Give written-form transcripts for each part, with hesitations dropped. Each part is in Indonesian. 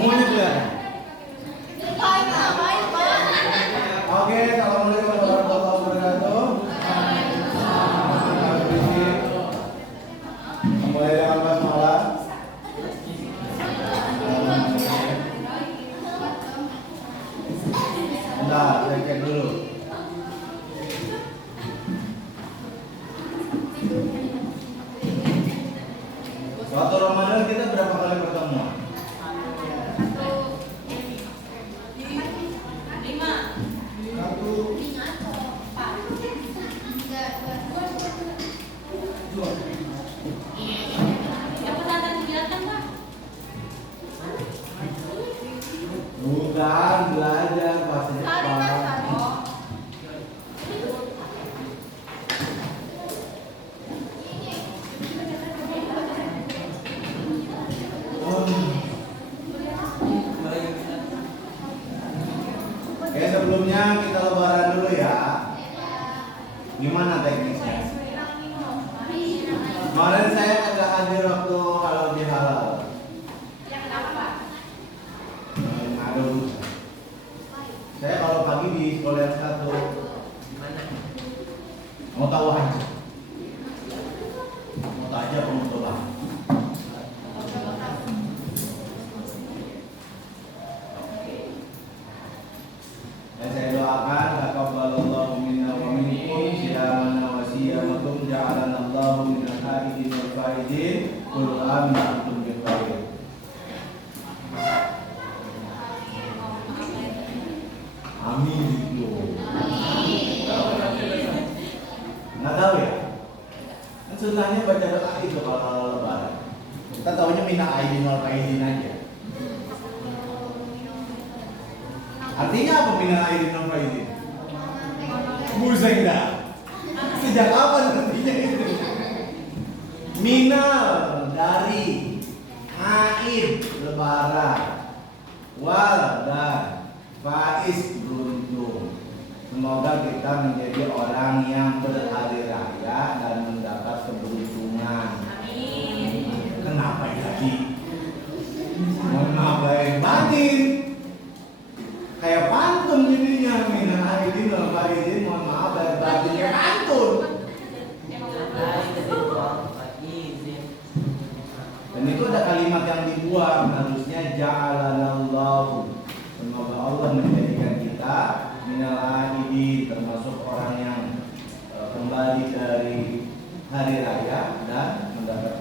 Semuanya kelihatan. Oke, assalamualaikum warahmatullahi wabarakatuh. Kembali dengan basmalah. Bentar, saya cek dulu. Waktu Ramadan kita berapa kali pertemuan? 1. Bukan, belajar bahasa Jepang. Oke, sebelumnya kita lebaran dulu ya. Gimana teknisnya? Kemarin saya agak hadir waktu halal bihalal. Ada urusan. Saya kalau pagi di sekolah yang satu. Mau tahu aja. Mau tahu aja apa mau coba? Dan saya doakan taqabbalallahu minna wa minkum siyamana wa siyamakum ja'alanallahu minal hafidin wal faizin qul amin antum bi khair. Amin itu. Nggak tahu ya? Kan sunnahnya baca doa itu kalau lebaran. Kita tahunya minal aidin wal faizin aja. Artinya apa minal aidin wal faizin? Musaidah. Sejak kapan artinya itu? Minal dari, aid lebaran, wal dan faiz beruntung. Semoga kita menjadi orang yang berhari raya dan mendapat keberuntungan. Amin. Kenapa lagi? Mohon maaf lahir batin. Kayak pantun jadinya minal aidin wal faizin, mohon maaf lahir batin kayak pantun. Dan itu ada kalimat yang dibuang, harusnya ja'alanallahu. Semoga Allah menjadikan kita minal aidin, termasuk orang yang kembali dari hari raya dan mendapat.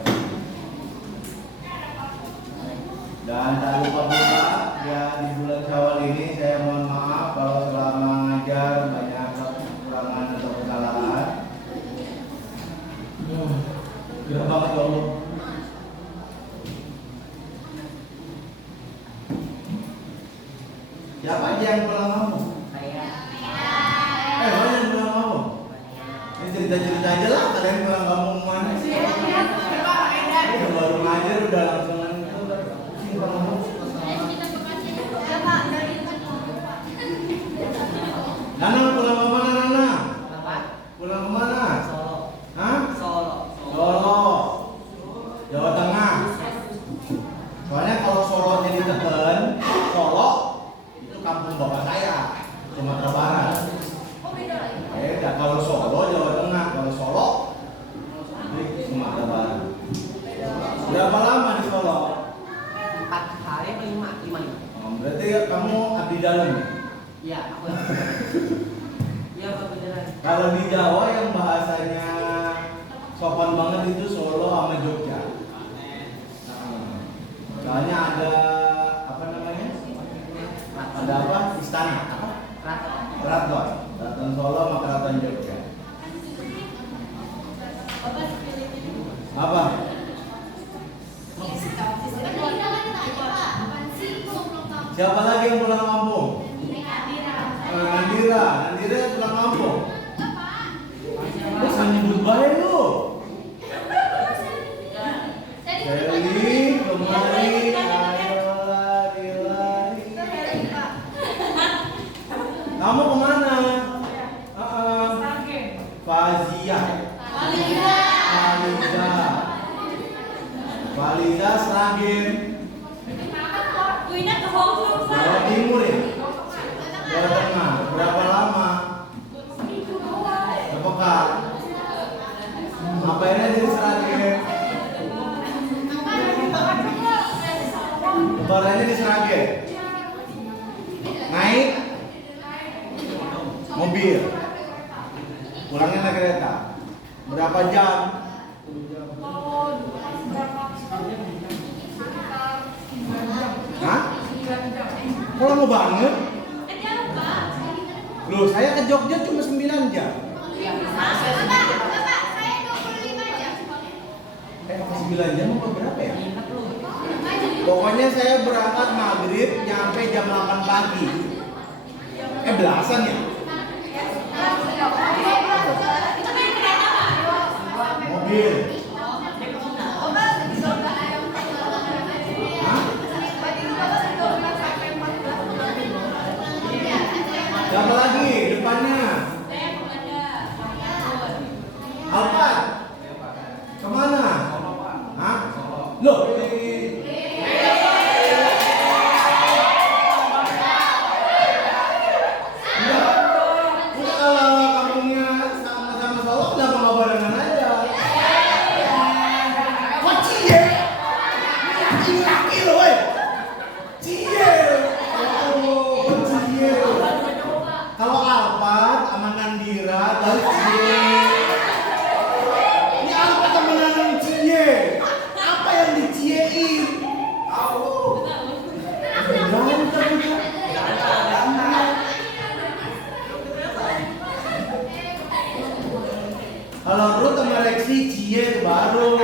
Dan tak lupa pula ya, di bulan Syawal ini saya mohon maaf kalau selama ngajar banyak kekurangan atau kesalahan. Gerah banget ya Allah. Siapa aja yang pulang kampung? Saya. Mana yang pulang kampung? Ini cerita-cerita aja lah, kalian pulang kampung mana sih? Baru ngajar udah langsung Nana pulang ke mana Nana? Pulang ke mana? Solo. Hah? Solo. Jawa Tengah. Soalnya kalau Solonya diteken, Solo itu kampung bapak saya, Sumatera Barat. Beda kalau Solo Jawa Tengah, kalau Solo di Sumatera Barat. Berapa lama di Solo? 4 hari atau 5? Berarti kamu abdi dalam. Iya, aku. Iya, Pak, beneran. Kalau di Jawa yang bahasanya sopan banget itu Solo sama Jogja. Soalnya ada apa namanya? Ada apa? Istana apa? Keraton. Keraton Solo sama Keraton Jogja. Apa? Siapa lagi yang pulang kampung? Nandira pulang kampung. Terus nyebut baik lu. Seli, kemari, ayo lari. Kamu kemana? Fazia. Faliza Sragin. pindah ke Hong Kong, Pak. Jawa Timur ya? Jawa Tengah. Berapa lama? Apakah? Ngapain aja di Sragen? Lebarannya di Sragen? Naik? Mobil? Pulangnya naik kereta? Berapa jam? Hah? Kok lama banget? Loh, saya ke Jogja cuma 9 jam. Apa 9 jam apa berapa ya? Pokoknya saya berangkat maghrib nyampe jam 8 pagi. Belasan ya? Mobil. Hah? Siapa lagi depannya? Alphard. Kemana? Hah? Loh. Kalau Alphard sama Nandira dari Cie. Ini Alphard sama Cie. Apa yang diciein? Tahu. Kalau Ruth sama Lexi Cie itu baru.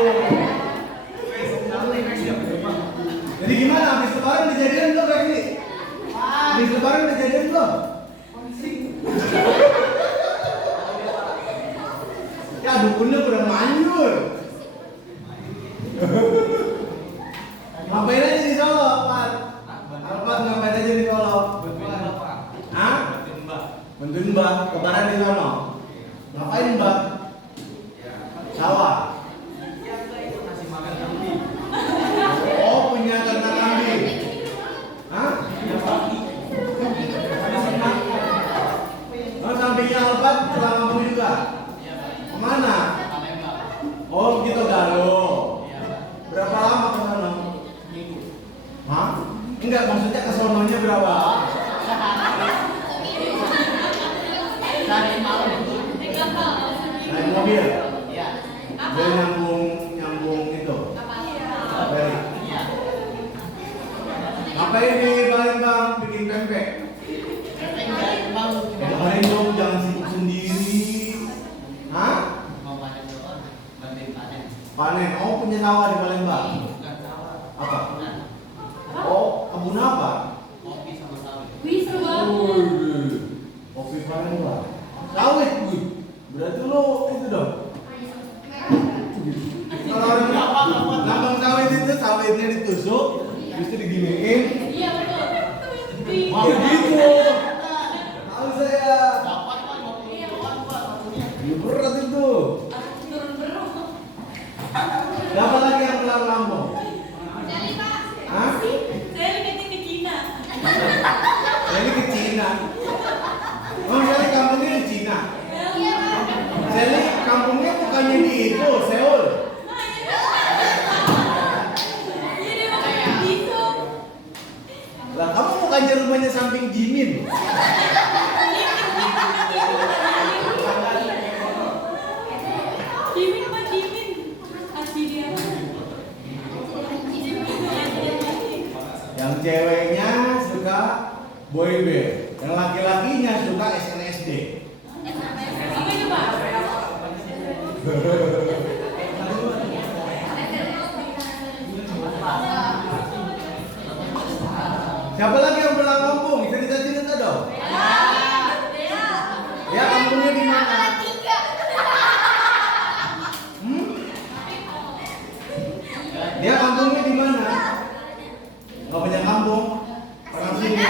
Jadi gimana? Habis lebaran dijadian belum Lexi? Habis lebaran dijadian belum? Ya dukunnya udah manjur. Ngapain aja di Solo, Pak? Alphard ngapain aja di Solo? Hah? Bantuin Mbak. Lebaran di Solo. Ngapain Mbak? Sawah. Oh, punya ternak kambing. Hah? Oh, sampingnya Alphard pulang kampung juga. Kemana? Oh, gitu Galo. Berapa lama ke sana? Hah? Enggak, maksudnya ke sononya berapa? Naik mobil. Dia nyambung itu. Balik. Ngapain di Palembang bikin pempek? Kemarin dong, jangan sibuk sendiri. Hah? Panen. Oh, punya sawah di Palembang. Apa? Oh, kebun apa? Wih, seru banget. Kopi Palembang. Sawit, wih. Berarti lo itu dong. Kalau orang lambang sawit itu sawitnya ditusuk, terus diginiin. Iya, betul. Mau gitu. Tahu saya. Ya berat itu. Turun beruk. Siapa lagi yang pulang Lampung? Hah? Saya lebih ke Cina. Ini ke Cina. Oh, Sally kampungnya di Cina. Sally kampungnya bukannya di itu, Seoul. Lah, kamu bukannya rumahnya samping Jimin? Jimin apa Jimin? Asli dia. Yang ceweknya suka boyband, yang laki-lakinya suka SNSD. Apa itu, Pak? Siapa lagi yang pulang kampung? Cerita-cerita dong. Ya, kampungnya di mana? Dia kampungnya di mana? Gak punya kampung. Orang sini.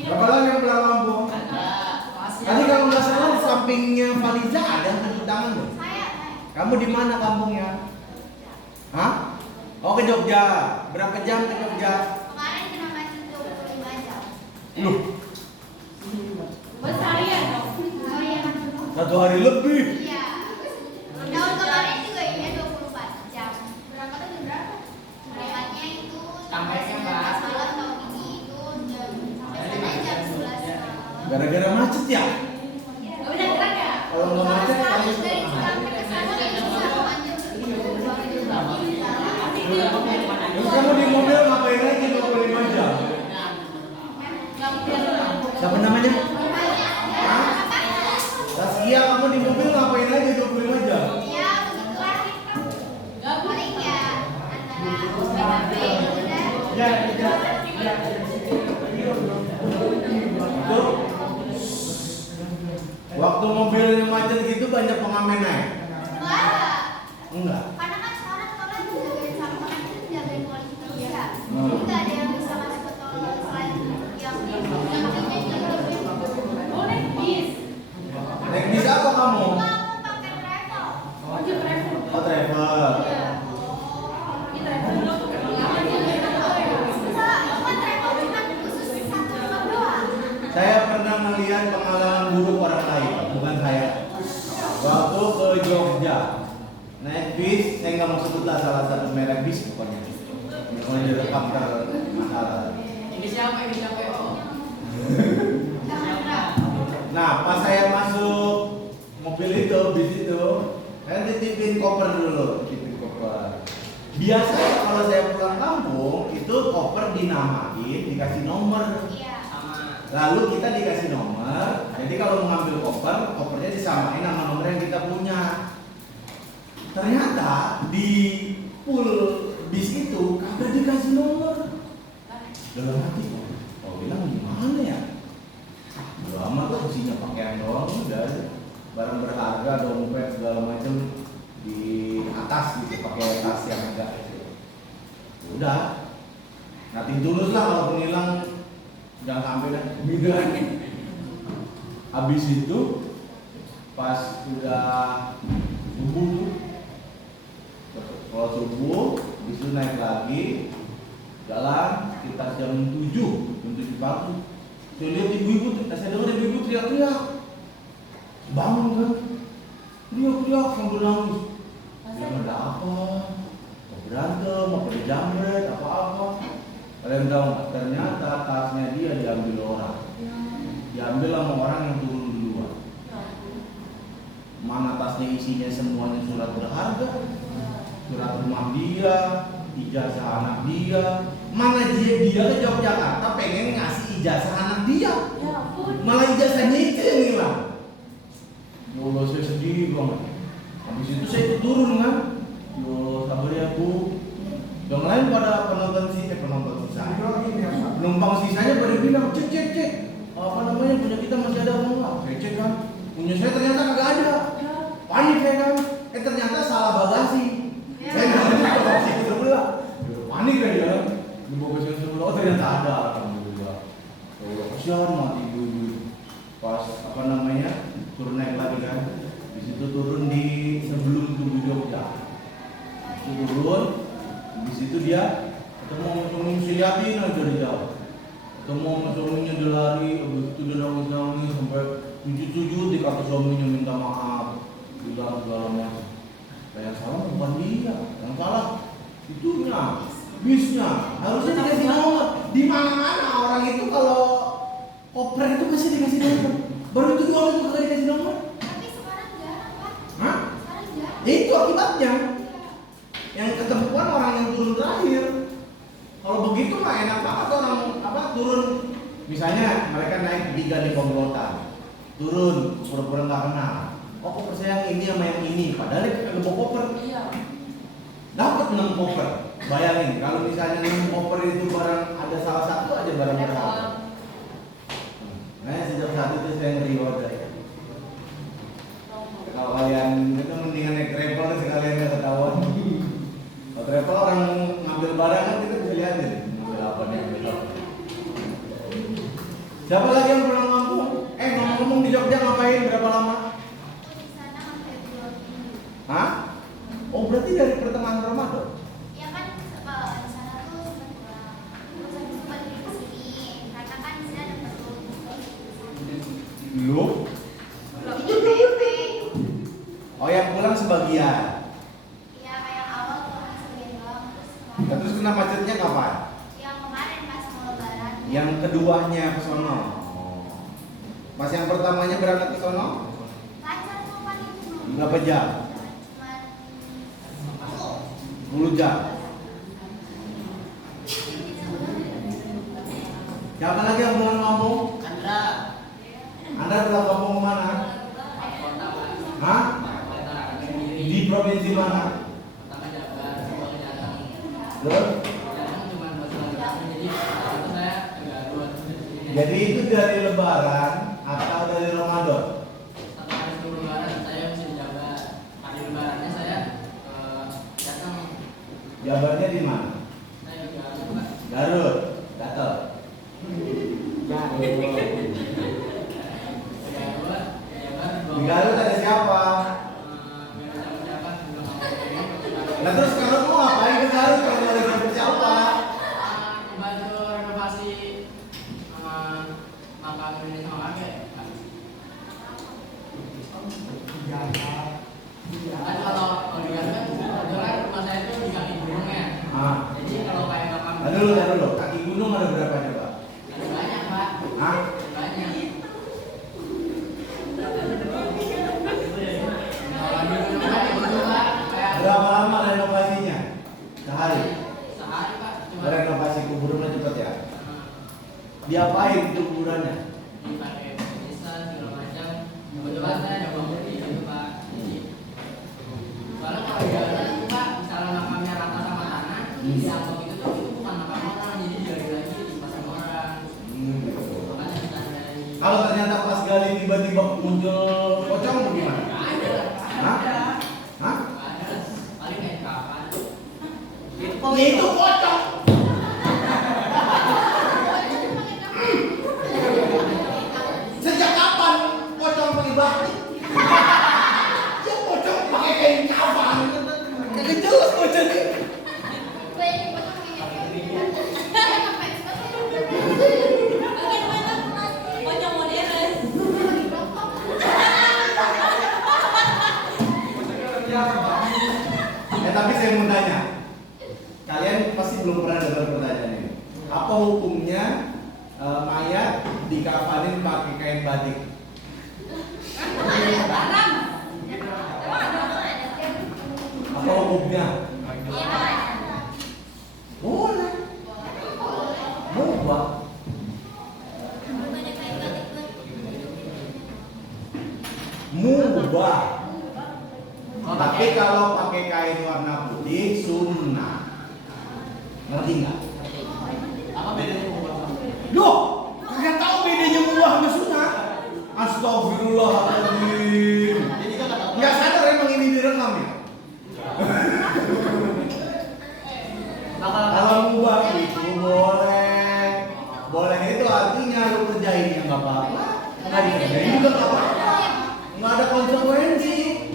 Siapa lagi yang pulang kampung? Tadi kalau nggak salah sampingnya Faliza ada tepuk tangan loh. Kamu di mana kampungnya? Hah? Oh ke Jogja. Berapa jam ke Jogja? Kemarin kena macet 25 jam. Loh, Bersarian dong. Oh iya. 1 hari lebih. Iya. Tahun kemarin juga iya 24 jam. Berapa tuh jam berapa? Berangkatnya itu Sampai jam 11 malam, tahun ini itu jam sampai sana jam 11 malam. Gara-gara macet ya? Gak bisa gerak ya? Kalau nggak macet kamu Dari setengah. Cikampek ke sana ya bisa macet. Terus kamu di mobil ngapain lagi 25 jam? Siapa namanya? Hah? Taskia, kamu di mobil ngapain aja 25 jam? Ya begitulah. Paling ya antara HP udah. Ya. Tuh. Waktu mobilnya macet gitu banyak pengamen naik? Enggak. Karena kan sekarang tolnya dijagain sama kan itu dijagain polisi juga. Hmm. Nggak ada yang bisa masuk ke tol selain yang intinya dijagain. Oh, naik bis. Naik bis apa kamu? Kamu pakai travel. Oh, dia travel. Oh travel. Iya. Ini travel dulu tuh memang lama sih. Bisa, itu kan travel cuma khusus satu tempat doang. Saya pernah melihat pengalaman buruk orang lain, bukan saya. Waktu ke Jogja, naik bis, saya nggak mau sebut lah salah satu merek bis pokoknya. Pokoknya direkam masalah. Ini siapa? Ini siapa? Oh. Jangan gerak. Nah, pas saya masuk mobil itu, bis itu, saya titipin koper dulu, titipin koper. Biasanya kalau saya pulang kampung, itu koper dinamain, dikasih nomor. Iya. Sama. Lalu kita dikasih nomor, jadi kalau mau ngambil koper, kopernya disamain sama nomor yang kita punya. Ternyata di pool bis itu kagak dikasih nomor. Dalam hati, oh bilang gimana ya? Lama tuh isinya pakaian doang, udah barang berharga, dompet segala macam di atas gitu, pakai tas yang agak kecil. Udah, nating tulus lah kalau hilang. Jangan sampai dah minder. Habis itu pas udah subuh tuh, kalau subuh, habis itu naik lagi jalan sekitar jam 7 pagi. Saya lihat ibu-ibu, saya dengar ibu-ibu teriak-teriak. Bangun kan, teriak-teriak sambil nangis. Bilang ada apa? Mau berantem, mau pada jambret, apa-apa. Kalian tahu nggak? Ternyata tasnya dia diambil orang. Diambil sama orang yang turun duluan. Mana tasnya isinya semuanya surat berharga, surat rumah dia, ijazah anak dia. Mana dia ke Yogyakarta pengen ngasih ijazah anak dia, Ya ampun. malah ijazahnya itu yang hilang. Ya Allah, saya sedih banget. Habis itu saya ikut turun kan. Ya Allah, sabar ya Bu. Yang lain pada penonton sisa, penumpang sisanya pada bilang cek apa namanya, punya kita masih ada apa enggak? Saya cek kan, punya saya ternyata kagak ada. Panik saya kan, ternyata salah bagasi. Saya nggak ngerti bagasi itu sebelah. Panik kan dia, dibawa ke sebelah, oh ternyata ada, alhamdulillah. Oh kasihan mati ibu-ibu. Pas apa namanya turun naik lagi kan, di situ turun di sebelum Tugu Jogja. Itu turun. Di situ dia ketemu musuh si liatin aja dari jauh. Ketemu suaminya dia lari, habis itu dia nangis sampai sujud dikata suaminya minta maaf, bilang segala macam. Yang salah bukan dia, yang salah itunya, bisnya. Harusnya dikasih nomor. Di mana-mana orang itu kalau koper itu masih dikasih nomor. Baru itu doang itu kagak dikasih nomor. Tapi sekarang jarang kan? Hah? Sekarang jarang. Ya itu akibatnya. Yang ketemuan orang yang turun terakhir. Kalau begitu mah enak banget orang apa turun. Misalnya mereka naik 3 di komplotan, turun pura-pura nggak kenal. Oh koper saya yang ini sama yang ini, padahal dia kagak bawa koper. Iya. Dapat 6 koper. Bayangin kalau misalnya 6 koper itu barang ada salah satu aja barang berharga. Nah sejak saat itu saya ngeri ya. Kalau kalian itu mendingan naik travel sekalian nggak ketahuan. Kalau travel orang ngambil barang kan kita bisa lihat nih, ngambil apa nih, ngambil apa. Siapa lagi yang pulang kampung? Ngomong-ngomong di Jogja ngapain? Berapa lama? Di sana sampai 2 minggu. Hah? Oh berarti dari pertengahan Ramadan? Ya kan Nah, terus kena macetnya kapan? Yang kemarin pas mau lebaran. Yang keduanya ke sono. Pas yang pertamanya berangkat ke sono? Lancar tuh kan itu. Berapa jam? Cuma 10 jam. Siapa lagi yang pulang kampung? Andra. Anda pulang kampung kemana? Kota Pak. Hah? Kota Kediri. Di provinsi mana? Pertama Jabar, kedua ke Jateng. Loh? Jateng cuma 2 bulan. Jadi itu saya ke Garut. Jadi itu dari Lebaran atau dari Ramadan? Satu hari sebelum Lebaran saya masih di Jabar. Hari Lebarannya saya ke Jateng. Jabarnya di mana? Saya ke Garut Pak. Garut. Gatel. Di Garut ada siapa? Nah terus kalau mau ngapain ke Garut kalau nggak ada siapa? Membantu renovasi makam ini sama kakek. Kan kalau di Garut kan kebetulan rumah saya itu di kaki gunung ya. Jadi kalau kayak makam Dulu. Kaki gunung ada berapa coba? ada banyak Pak. Hah? Banyak. Kalau di gunung kan itu Pak kayak Berapa lama renovasinya? Sehari. sehari Pak. Cuma Renovasi kuburannya cepet ya? Diapain itu kuburannya? dipakai bisa segala macam. Kebetulan saya ada bangun di situ Pak. Jadi soalnya kalau di Garut itu Pak misalnya makamnya rata sama tanah, dianggap itu bukan makam orang, jadi digali lagi dipasang orang. Gitu. Makanya ditandai. Kalau ternyata pas gali tiba-tiba muncul pocong bagaimana? Nggak ada lah, Hah? Hah? nggak ada. Paling kayak kapan? Itu pocong. Sejak kapan pocong pakai batik? Ya pocong pakai kain kafan. Kagak jelas pocong ini. gue ini potong minyak. Saya sampai Pocong modern. Tapi saya mau tanya, kalian pasti belum pernah dengar pertanyaan ini. Apa hukumnya mayat dikafanin pakai kain batik? Apa hukumnya? Boleh. Mubah. Mubah. Tapi kalau pakai kain warna putih sunnah. Ngerti nggak? Apa bedanya mubah? Loh, kalian tahu bedanya mubah sama sunnah? Astagfirullahaladzim. Jadi kan kata Nggak sadar emang ini direkam ya? Kalau mubah itu boleh. Boleh itu artinya lu kerjain ya nggak apa-apa. Nggak dikerjain juga nggak apa-apa. Nggak ada konsekuensi.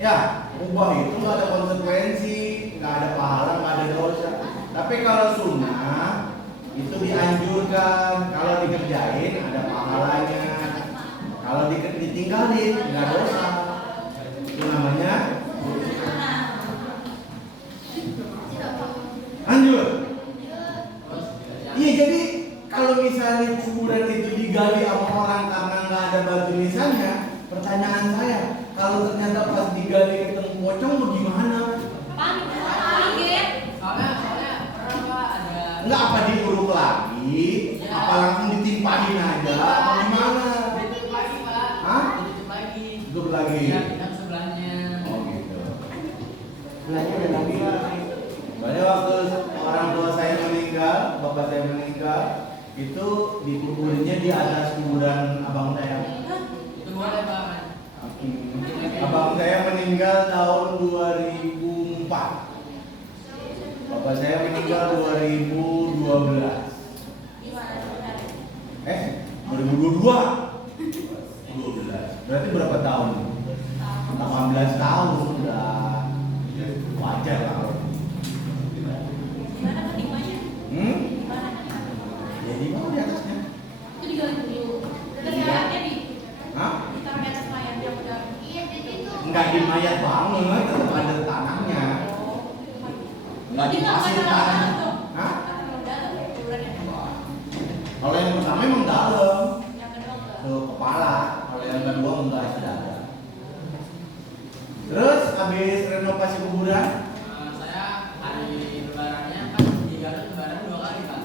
Ya, mubah itu nggak ada konsekuensi, nggak ada pahala, nggak ada dosa. Tapi kalau sunnah itu dianjurkan, kalau dikerjain ada pahalanya, kalau ditinggalin nggak dosa. Itu namanya anjur. Iya, jadi kalau misalnya kuburan itu digali sama orang karena nggak ada batu nisannya, pertanyaan saya, kalau ternyata pas digali ketemu pocong bagaimana? Panik. soalnya pernah Pak ada Enggak apa diuruk lagi, apa langsung ditimpahin aja, apa gimana? ditutup lagi Pak. Hah? Ditutup lagi. Tutup lagi. Iya, pindah sebelahnya. Oh gitu. Banyak waktu orang tua saya meninggal, bapak saya meninggal, itu dikuburinnya di atas kuburan abang saya. Itu boleh Pak. Abang saya meninggal tahun 2004. Bapak saya meninggal 2012. 2022. 12. Berarti berapa tahun? 18 tahun sudah. Wajar lah kalau. Gimana ketimanya? Gimana? Jadi mau di atasnya? Itu digali dulu. Terus mayatnya Hah? ditaruh di atas mayat yang udah. Iya, jadi itu Enggak di mayat banget, tetap ada tanahnya. nggak Dia nggak dikasih dalam tanah. dong. Hah? Terlalu dalam ya, kuburannya. Kalau yang pertama emang dalam Yang kedua enggak. ke kepala, kalau yang kedua enggak sudah ada. Terus habis renovasi kuburan, Saya hari lebarannya kan di Garut lebaran 2 kali Pak.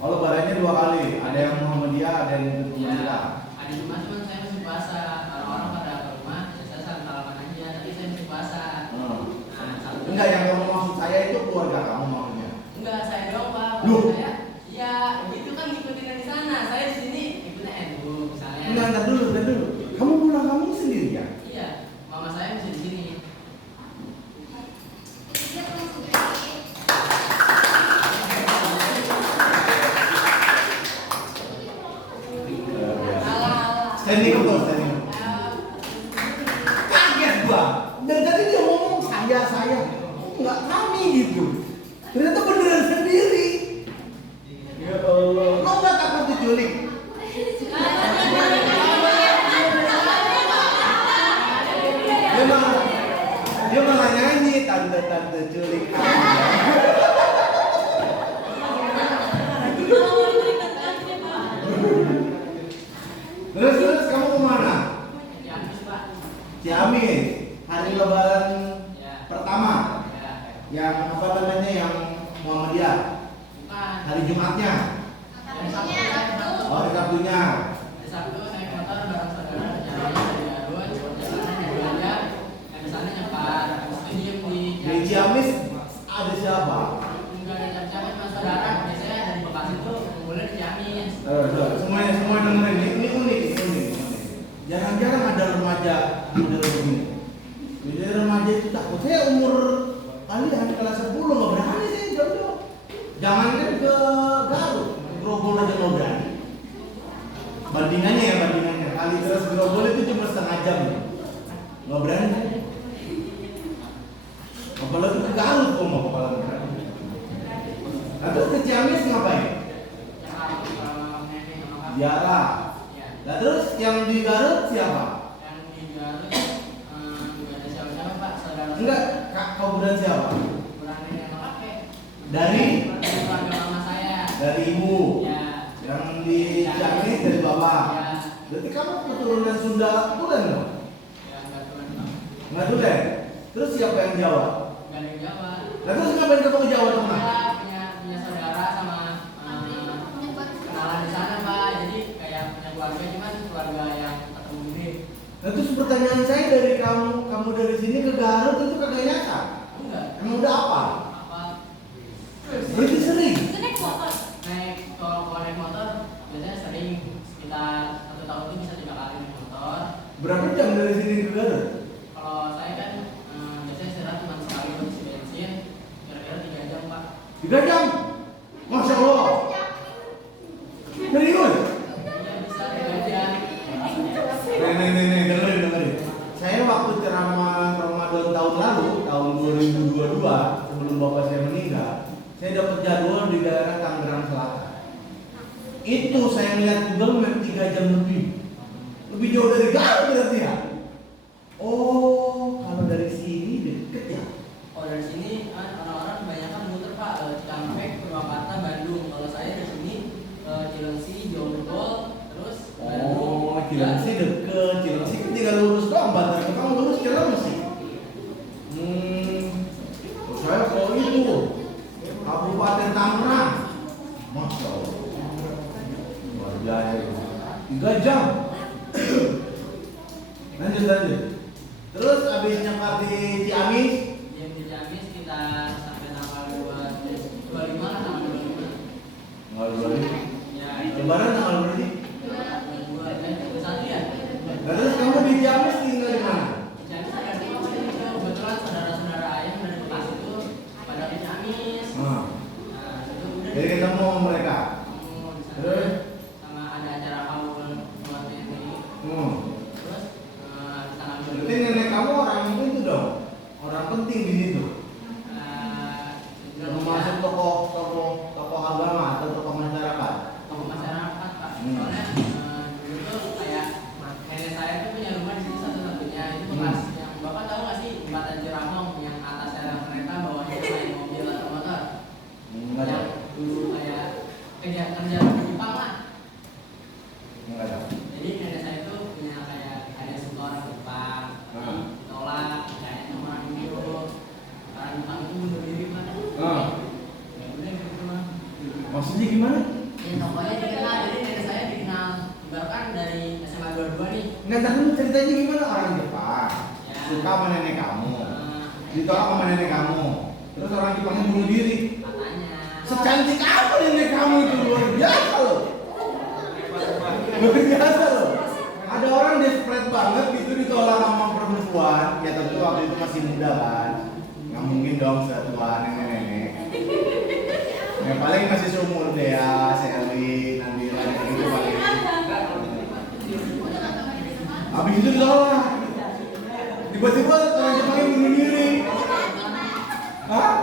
oh lebarannya 2 kali, ada yang Muhammadiyah, ada yang Ya, Muhammadiyah. hari Jumat cuman saya masih puasa. Orang-orang pada ke rumah, ya saya saling salaman aja, tapi saya masih puasa. Nah, Sabtu Enggak, yang kamu maksud saya itu keluarga kamu maksudnya. enggak, saya doang Pak. Loh? Saya ya itu kan ngikutin yang di sana. Saya di sini ngikutin NU misalnya. Enggak, entar dulu. Kamu pulang kamu sendiri ya? Iya, mama saya masih di sini. Dia pulang sendiri. Standing up, standing up. Kaget gua. Dan tadi dia ngomong saya. Enggak kami gitu. Ternyata beneran sendiri. Ya Allah. Lo enggak takut diculik? Dia malah nyanyi tante culik aku. Terus kamu kemana? Ya, habis Pak. Ciamis. Hari Lebaran Ya. pertama. Ya. Yang apa namanya yang Muhammadiyah. Bukan. Hari Jumatnya. Hari Sabtu saya ke Sabtu. Oh, hari Sabtunya. Hari Sabtu naik motor bareng saudara jalannya dari Garut, jalannya naik belanja, di sana nyekar, habis itu diem Di Ciamis ada siapa? Enggak ada siapa cuma saudara, biasanya dari Bekasi tuh ngumpulnya di Ciamis. Semuanya dengerin. Ini unik. Jarang-jarang ada remaja model begini. Jadi remaja itu takut. Saya umur kalian kelas 10 nggak berani saya jauh-jauh. Jangankan ke Garut, Grogol aja nggak berani. Bandingannya. Kali terus Grogol itu cuma setengah jam. Nggak berani. Apalagi ke Garut kok mau kepala berani. Nah, terus ke Ciamis ngapain? Jakarta kalau nenek sama kakak. Ziarah. Ya. Nah terus yang di Garut siapa? Yang di Garut nggak ada siapa-siapa Pak, saudara. Enggak, kuburan siapa? Kurang nenek sama kakek. Dari Keluarga mama saya. ibu. Ya. Yang di Ciamis dari bapak. Ya. Berarti kamu keturunan Sunda Tulen dong? Ya nggak tulen Pak. Nggak Tulen. Terus siapa yang Jawa? Nggak ada yang Jawa. Nah terus ngapain kamu ke Jawa Tengah? Punya saudara sama kenalan di sana Pak, jadi kayak punya keluarga cuman keluarga yang ketemu gede. Nah terus pertanyaan saya dari kamu dari sini ke Garut itu kagak nyasar? Enggak. Emang udah apa? Apa? Berarti sering. Itu naik motor. Kalau naik motor biasanya sering sekitar 1 tahun itu bisa 3 kali naik motor. Berapa jam dari sini ke Garut? Kalau saya kan biasanya istirahat cuma sekali untuk isi bensin, kira-kira 3 jam Pak. 3 jam? Masya Allah. Serius? Iya bisa 3 jam. Nih, dengerin. Saya waktu ceramah Ramadan tahun lalu, tahun 2022, sebelum bapak saya meninggal, saya dapat jadwal di daerah Tangerang Selatan. Itu saya lihat Google Map 3 jam lebih jauh dari Garut berarti ya. Oh, kalau dari sini deket ya. Oh dari sini kan orang-orang kebanyakan muter Pak ke Cikampek, Purwakarta, Bandung. Kalau saya dari sini ke Cilengsi, Jonggol, terus Bandung. Oh, Cilengsi deket. Cilengsi kan tinggal lurus doang, Banten. Kamu lurus Cilengsi. Saya kalau itu Kabupaten Tangerang. Masya Allah. Luar biasa. 3 jam. Lanjut. Terus habis nyekar di Ciamis, Diam di Ciamis kita sampai tanggal 25 lah, tanggal 25. tanggal 25. Ya, Lebaran tanggal berapa sih? 21 ya. Nah, terus kamu di Ciamis tinggal di mana? Ciamis ada di mana? Kebetulan saudara-saudara ayah dari Bekasi itu pada di Ciamis. Nah, Nah, itu udah jadi ketemu sama mereka. ketemu di sana. Terus? Sama ada acara kamu buat nenek. Terus tanggal Berarti nenek kamu orang itu dong, orang penting di situ. Termasuk tokoh agama atau tokoh masyarakat. tokoh masyarakat Pak. Hmm. Soalnya dulu tuh kayak nenek saya tuh punya rumah di sini satu-satunya. Itu bekas yang Bapak tahu nggak sih jembatan Ciramong yang atasnya rel kereta bawahnya main mobil atau motor? Maksudnya gimana? Ya tokonya dikenal, jadi nenek saya dikenal ibaratkan dari SMA 22 nih. Nggak tahu ceritanya gimana, orang Jepang Ya. suka sama nenek kamu, Nah, ditolak sama nenek kamu, terus orang Jepangnya bunuh diri. katanya. Secantik apa nenek kamu itu, luar biasa loh. Luar biasa loh. Ada orang desperate banget gitu ditolak sama perempuan. Ya tentu waktu itu masih muda kan. Nggak mungkin dong setua nenek-nenek. Yang paling masih seumur Dea, Sally, Nandira, gitu paling. Habis itu ditolak. Tiba-tiba orang Jepangnya bunuh diri. Hah?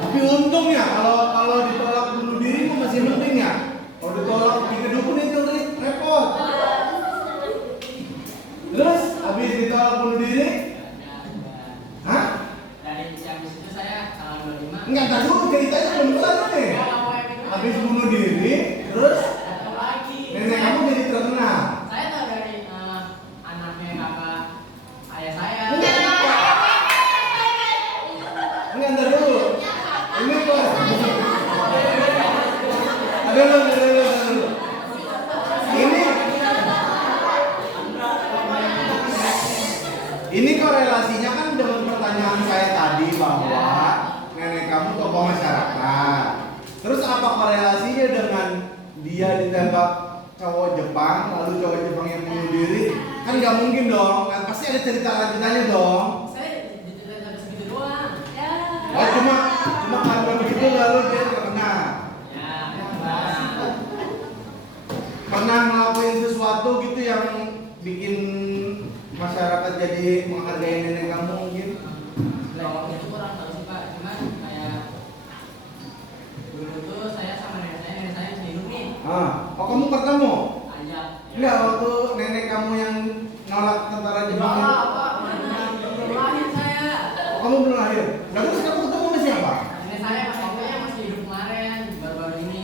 Tapi untungnya kalau ditolak bunuh diri itu masih penting ya. Kalau ditolak bikin dukun itu repot. Terus habis ditolak bunuh diri, hah? Dari habis itu saya tanggal 25. Enggak tahu ceritanya belum kelar nih. Habis bunuh diri, terus Datang lagi. nenek kamu jadi terkenal. Saya tahu dari anaknya kakak ayah saya. Enggak, ntar dulu. Ini kok. Ada dulu. Ini korelasinya kan dengan pertanyaan saya tadi bahwa nenek kamu tokoh masyarakat. Terus apa korelasinya dengan dia ditembak cowok Jepang, lalu cowok Jepang yang bunuh diri? Kan nggak mungkin dong. Kan pasti ada cerita lanjutannya dong. Saya diceritain sampai segitu doang. Ya. Oh cuma karena begitu lalu dia terkenal. Ya, Pernah ngelakuin sesuatu gitu yang bikin masyarakat jadi menghargai nenek kamu mungkin? kalau itu kurang tahu sih Pak, cuman kayak dulu tuh saya sama nenek saya masih hidup nih. Oh kamu ketemu? Ajak. Enggak, waktu nenek kamu yang nolak tentara Jepang itu. Pak, mana? Belum lahir saya. Oh, kamu belum lahir? Nah, terus kamu ketemu sama siapa? Nenek saya pas waktu yang masih hidup kemarin, baru-baru ini.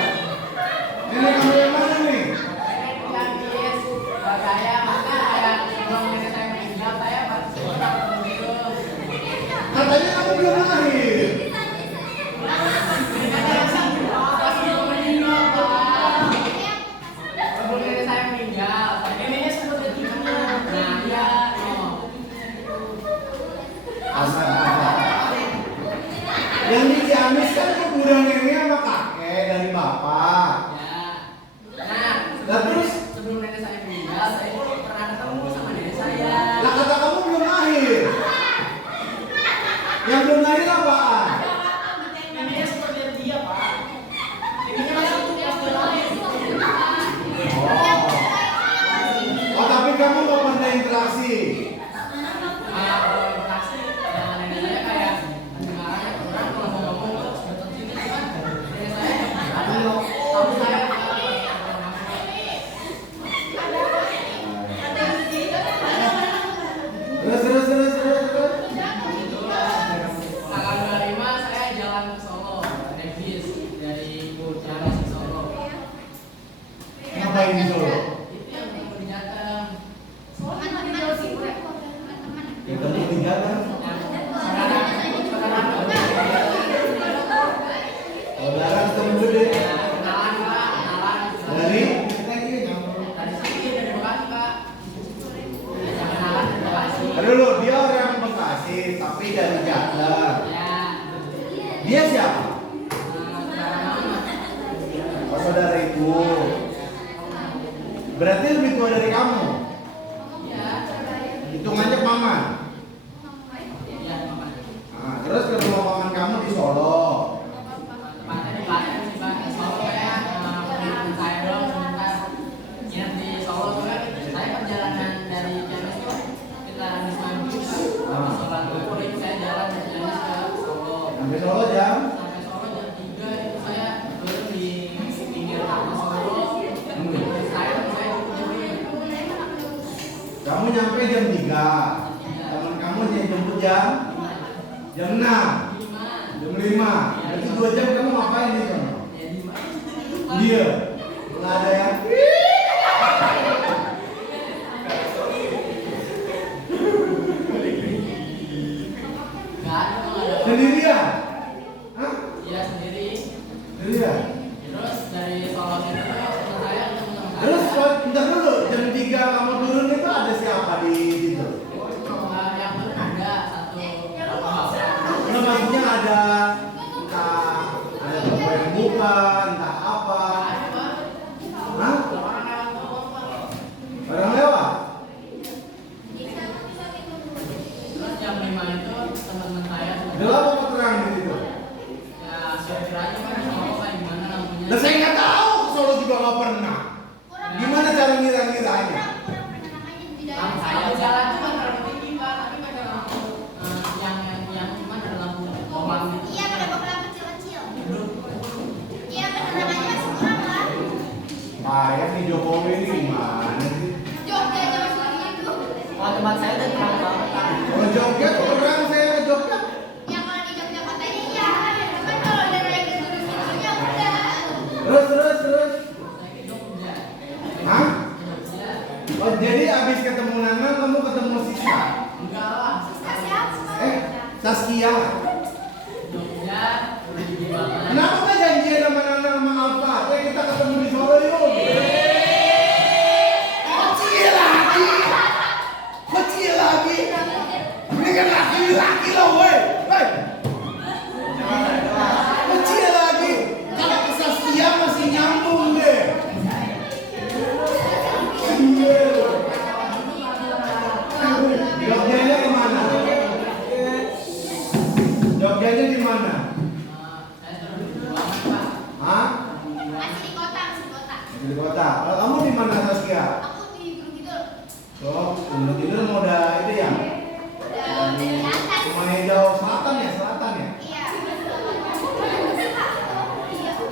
Nenek kamu yang mana nih? Nenek yang saya, maka kayak sebelum nenek saya meninggal, saya pas gitu. Katanya kamu belum lahir. Sebelum meninggal, Pak. Sebelum nenek saya meninggal, neneknya sempat jadi gimana? Nah, iya, oh. Astaga. Yang di Ciamis kan udah nenek sama kakek dari bapak. Ya. Nah, Lah terus? sebelum nenek saya meninggal, saya pernah ketemu sama nenek saya. Lah kata kamu belum lahir. Yang belum lahir apaan? Neneknya seperti dia, Pak. Neneknya masih utuh pas dia lahir. Oh tapi kamu mau pernah interaksi? Kalau interaksi dengan nenek saya kayak pendengarannya kurang, kalau mau ngomong tuh sebetul sini cuman nenek saya tahu saya Terus. tanggal 25 saya jalan ke Solo, naik bis dari Ciamis ke Solo. Ngapain di Solo? Itu yang ketemu di Jateng. Ya ketemu di jalan. Saudara ketemu dulu deh. Kenalan Pak, kenalan. Dari? Dari sini dari Bekasi Pak. Kenalan dari Bekasi. Aduh lu, dia orang Bekasi tapi dari Jateng. Ya. Dia siapa? Saudara mama. Oh saudara ibu. Berarti lebih tua dari kamu. Iya. Hitungannya paman. Iya, mama. Nah, terus ke rumah paman kamu di Solo. Tepatnya di Klaten sih Pak. Solo ya, pengiriman saya doang sebentar. Nginep di Solo tuh kan. Saya perjalanan dari Ciamis tuh sekitaran 5 jam. Habis sholat zuhur itu saya jalan dari Ciamis ke Solo. Sampai Solo jam. Sampai Solo jam 3 itu saya turun di pinggir kota Solo. Saya duduk. Kamu nyampe jam 3. Teman kamu jemput jam 6. 5. Jam 5. Berarti 2 jam kamu ngapain di sana? Ya 5. Dia. Nggak ada yang bentar dulu, jam 3 kamu turun itu ada siapa di situ? Yang turun ada satu. Nah, maksudnya ada entah ada yang buka, entah apa. Hah? Orang lewat? Terus jam 5 itu teman-teman saya Gelap apa terang di situ? ya saya kira aja kan sama apa gimana lampunya. Nah, saya nggak tahu, ke Solo juga nggak pernah. Gimana cara ngira-ngiranya? Lampu saya jalan tuh kan terlalu tinggi pak, tapi pada lampu yang cuma ada lampu bawang gitu. Iya, pada bola kecil-kecil. Iya, penerangannya masih kurang kan? Payah nih Jokowi ini gimana sih? Jogja aja masih begitu. Kalau tempat saya udah terang banget pak. Kalau Jogja tuh terang, saya ke Jogja. Ya kalau di Jogja kotanya iya, cuman kalau udah naik ke gunung-gunungnya udah. Terus. Saya ke Jogja. Hah? Jogja. Oh, jadi abis ketemu Nana, kamu ketemu Siska? Enggak lah. Siska siapa? Saskia. Jogja udah gede banget. Kenapa nggak janjian sama Nana sama Alfa? Kita ketemu di Solo yuk. Kecil lagi. Ini kan laki-laki loh, woi. Kecil lagi. Kalau ke Saskia masih nyambung deh. Jogjanya kemana? Jogjanya di mana? Saya turun di Ruangan pak. Hah? Masih di kota, masih di kota. Di kota. Kalau kamu di mana Saskia? Aku di Gunung Kidul. So, Gunung mau udah itu ya? Udah di atas. Cuma hijau selatan ya? Iya.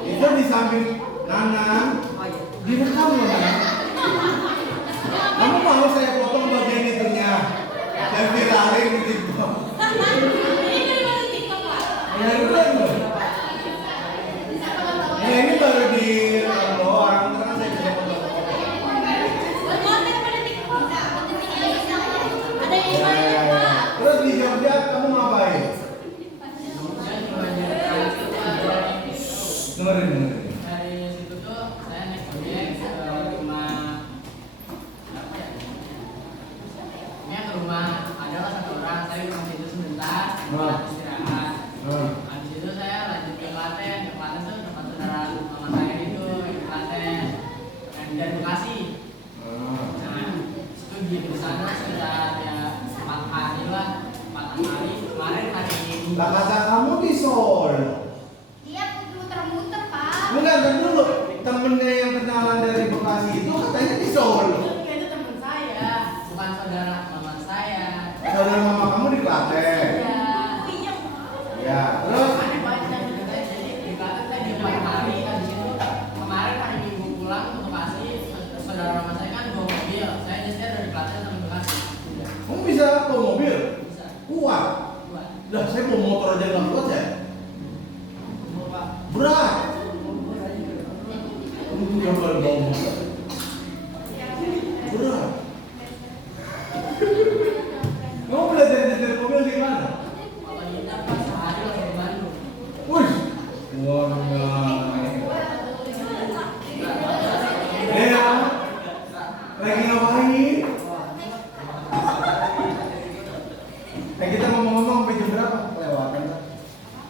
Itu di samping Nana. Direkam loh Nana. Kamu mau saya potong bagian itunya? Dan viralin di TikTok. Ya, keren loh. Ya, ini baru di doang, terus saya bisa potong. Terus di Jogja kamu ngapain? Jogja cuma jalan kaki pak. Dengerin. Dari situ tuh saya naik ojek ke rumah apa ya? Ini ke rumah adalah satu orang. Saya ke rumah situ sebentar, buat istirahat. Habis itu saya lanjut ke Klaten. Ke Klaten tuh tempat saudara mama saya itu yang di Klaten. Dan Bekasi. Nah, itu di sana sekitar ya 4 hari lah, 4 hari. Kemarin hari Minggu. Lah kata kamu di Solo. Dia muter-muter, Pak. Enggak, kan dulu temennya yang kenalan dari Bekasi itu katanya di Solo. Itu teman saya, bukan saudara mama saya. Saudara mama kamu di Klaten. Iya. Ya, terus Ada banyak juga jadi di Klaten saya di 4 hari. Habis itu kemarin hari Minggu pulang ke Bekasi, saudara mama saya kan bawa mobil. Saya nyetir dari Klaten sampai Bekasi. kamu bisa bawa mobil? Bisa. Kuat. Buat. Lah, saya bawa motor aja nggak kuat ya. Bapak. Berat. Nggak boleh bawa motor. Berat. Kamu belajar nyetir mobil di mana? Bapak kita pas sehari langsung ke Bandung. Wih, wah. Ya, lagi ngapain? Kita ngomong-ngomong sampai jam berapa? Kelewatan kan?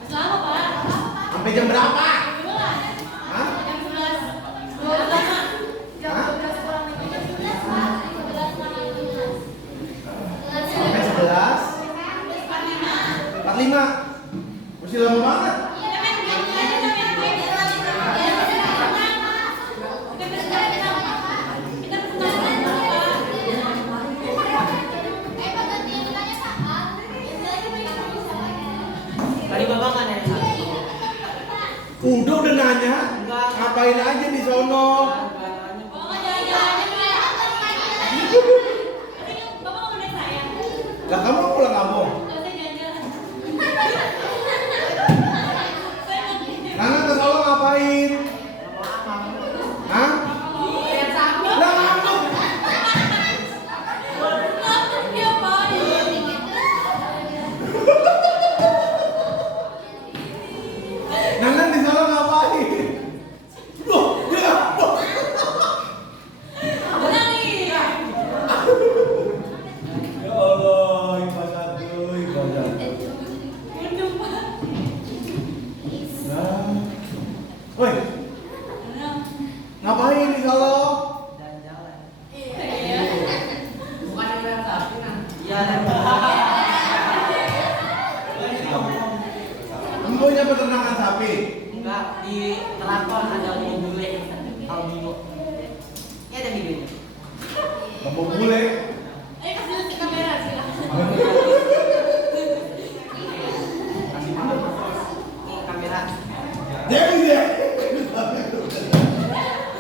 Selama Pak. Sampai jam berapa? Hah? Jam 11. 12. Jam 12 kurang lebih jam 11, Pak. 11 malam 12. Sampai 11? 45? Masih lama banget. Tadi Bapak kan yang satu. Udah nanya. Ngapain aja di sono? Lah kamu pulang kampung? Nana ke Solo ngapain? Hah? Lah ngantuk. Nana di Solo ngapain? Loh, dia apa? di Solo? Jalan-jalan. Iya. Bukan yang lihat sapi kan? Iya. Empunya peternakan sapi. Enggak, di Keraton ada bule albino. Ini ada videonya. Kamu bule. Ayo kasih lihat ke kamera silakan. Kasih dulu. Nih kamera. Jadi deh.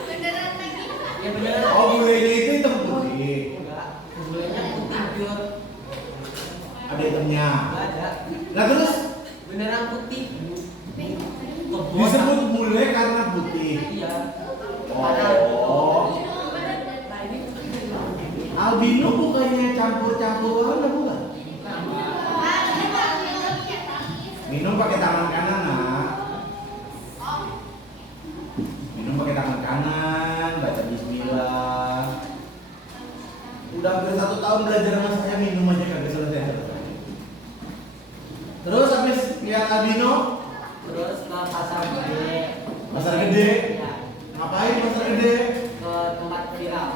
Beneran lagi. Ya beneran. Oh, bulenya itu hitam putih. Enggak, bulenya putih pure. Ada hitamnya. Enggak ada. Nah terus Beneran putih. Kebon. disebut bule karena putih. Iya. Oh. Albino bukannya campur-campur warna bukan? Minum pakai tangan kanan, nak. Minum pakai tangan kanan, baca bismillah. Udah hampir 1 tahun belajar sama saya, minum aja kagak selesai. Terus habis lihat albino, Terus ke pasar gede. pasar gede. Iya. Ngapain pasar gede? Ke tempat viral.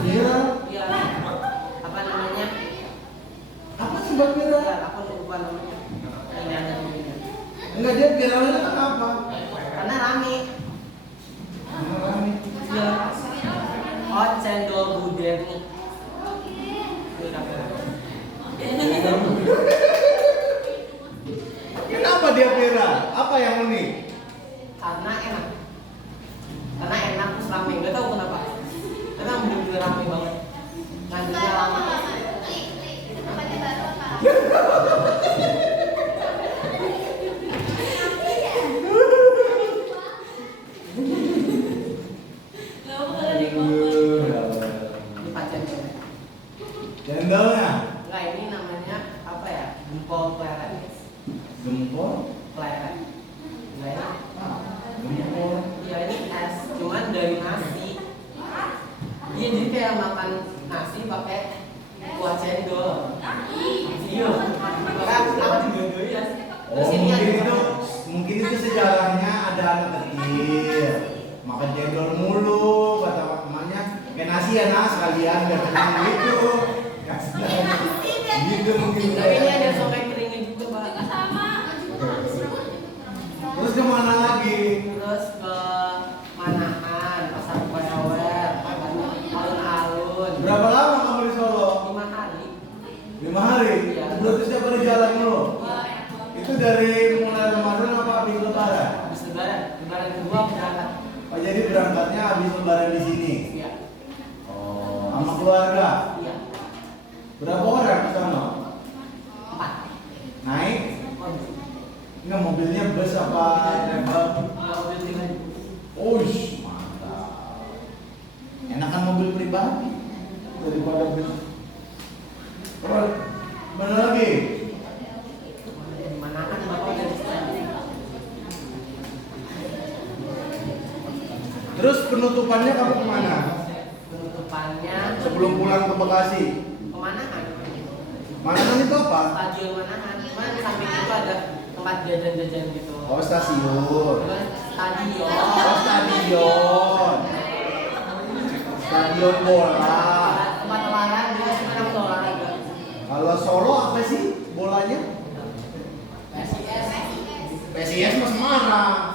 Iya. Iya. Apa namanya? Apa sih bang Iya, viral? aku lupa namanya. Ini ada di sini. Enggak, dia viralnya apa? Karena rame. Rame. Iya. Oh, cendol budek. Ini kamera. Kenapa dia viral? Apa yang unik? Karena enak. Karena enak terus rame. Gak tahu kenapa. Karena bener-bener rame banget. Ngantrinya lama. Tempatnya baru apa? Nggak apa kalau di kamar. Ini pacar cewek. Cendolnya Enggak, ini namanya apa ya? Gempol pleret. gempol. Pleret. Enggak enak. Gempol. Iya ini es, cuman dari nasi. Iya jadi kayak makan nasi pakai kuah cendol. Iya. Makanya aku sama juga ya. Oh, mungkin itu sejarahnya ada anak kecil makan cendol mulu, kata mamanya kayak nasi ya nas sekalian biar kenyang gitu. Gitu mungkin. Tapi ini ada somai keringnya juga, Pak. Terus kemana lagi? Terus ke Manahan, Pasar Koyawer, alun-alun. Berapa lama kamu di Solo? 5 hari. 5 hari? Iya. Berarti setiap hari jalan mulu? Itu dari mulai Ramadan apa habis lebaran? Habis lebaran kedua aku berangkat. Oh, jadi berangkatnya habis lebaran di sini? Iya. Oh, sama keluarga? Iya. Berapa orang di sana? 4. Naik? Enggak, mobilnya bus apa travel? Mobil pribadi. Uish, mantap. Enakan mobil pribadi daripada bus. Terus, mana lagi? Di Manahan Bapak udah di sana. Terus penutupannya kamu kemana? Penutupannya Sebelum pulang ke Bekasi? ke Manahan. Manahan itu apa? Stadion Manahan. Cuman di samping itu ada tempat jajan-jajan gitu. Oh, stasiun. Terus stadion. Oh, stadion. Stadion bola. Tempat olahraga, sekarang udah olahraga. Kalau Solo apa sih bolanya? PSIS. PSIS Mas Semarang.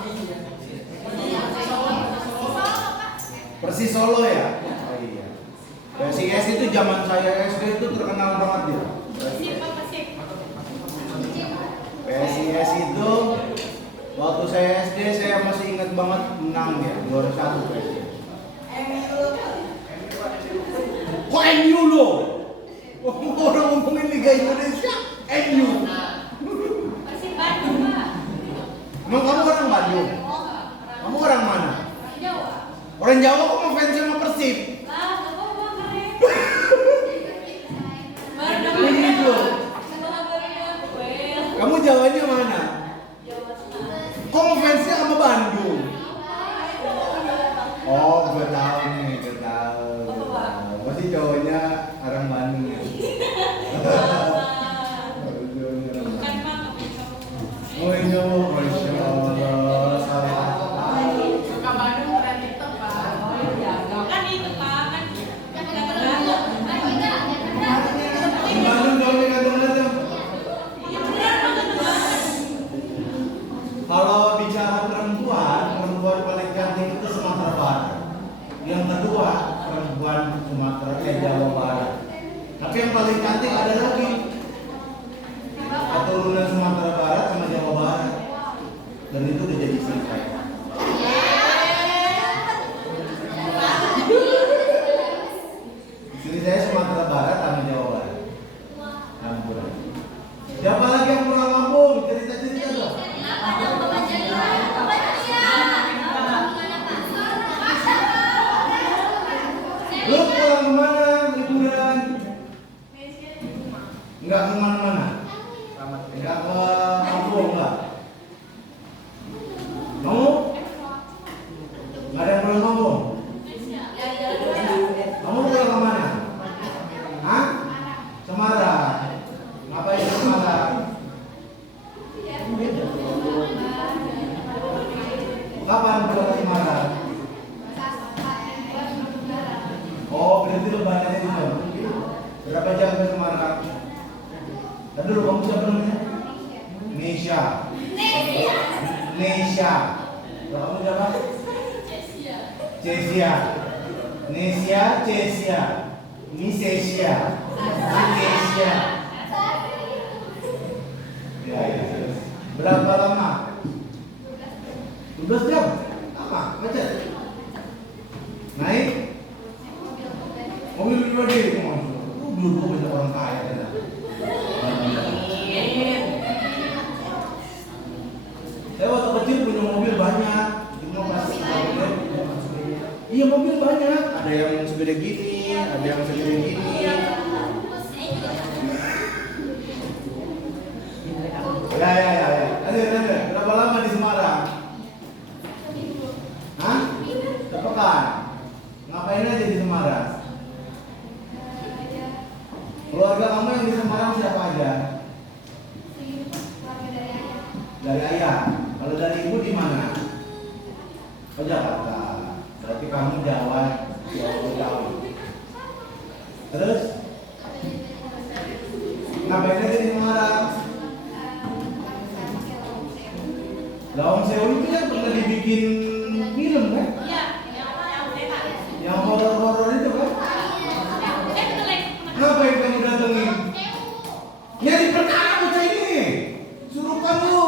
Persis Solo ya? Oh iya. PSIS itu zaman saya SD itu terkenal banget ya. Persib apa sih? PSIS itu waktu saya SD saya masih ingat banget menang ya, juara 1 PSIS. Kok MU lo? Orang ngomongin Liga Indonesia, MU. Persib Bandung, Pak. Emang kamu orang Bandung? Kamu orang mana? Jawa. Orang Jawa kok mau fans sama Persib? Lah, nggak apa-apa, keren. Baru Ini dapat loh. setelah baru dapat well. Kamu Jawanya mana? Jawa Tengah. Kok fansnya sama Bandung? Oh, gue tahu nih, gue tahu. Pasti cowoknya orang Bandung ya. Bukan, Pak, Oh iya, Masya Allah. Suka Bandung keren TikTok, Pak. yang paling cantik ada lagi. Keturunan Sumatera Barat sama Jawa Barat. Dan itu udah jadi istri saya. Istri saya Sumatera Barat sama Jawa Barat. Campuran. Siapa lagi yang pulang kampung? Cerita-cerita dong. Lu pulang kemana liburan? Enggak kemana-mana? Enggak ke kampung enggak? Kamu? Enggak ada yang pulang kampung? Kamu pulang kemana? Hah? Semarang. Ngapain di Semarang? Kapan pulang ke Semarang? Oh, berarti lebarannya di sana. Berapa jam ke Semarang? Dan dulu kamu siapa namanya? Nesya. Nesya. Kalau kamu siapa? Cesia. Nesya, Cesia. Ini Cesia. Ini Cesia. Ya, ya. Berapa lama? 12 jam. Lama, macet. Naik mobil pribadi, dulu banyak orang kaya kan? Saya waktu kecil punya mobil banyak, cuma pas iya mobil banyak, ada yang segede gini, ada yang segede gini. Ya. Ada. Berapa lama di Semarang? Hah? Sepekan. Ngapain aja di Semarang? Keluarga kamu yang di Semarang siapa aja? Dari ayah. Kalau dari ibu di mana? Oh, Jakarta. Berarti kamu Jawa 20 tahun. Terus? Ngapain aja di Semarang? Lawang Sewu itu yang pernah dibikin film kan? Yang horor-horor itu kan? Ngapain kamu datengin? Ya di perkara bocah ini. Suruhkan lu.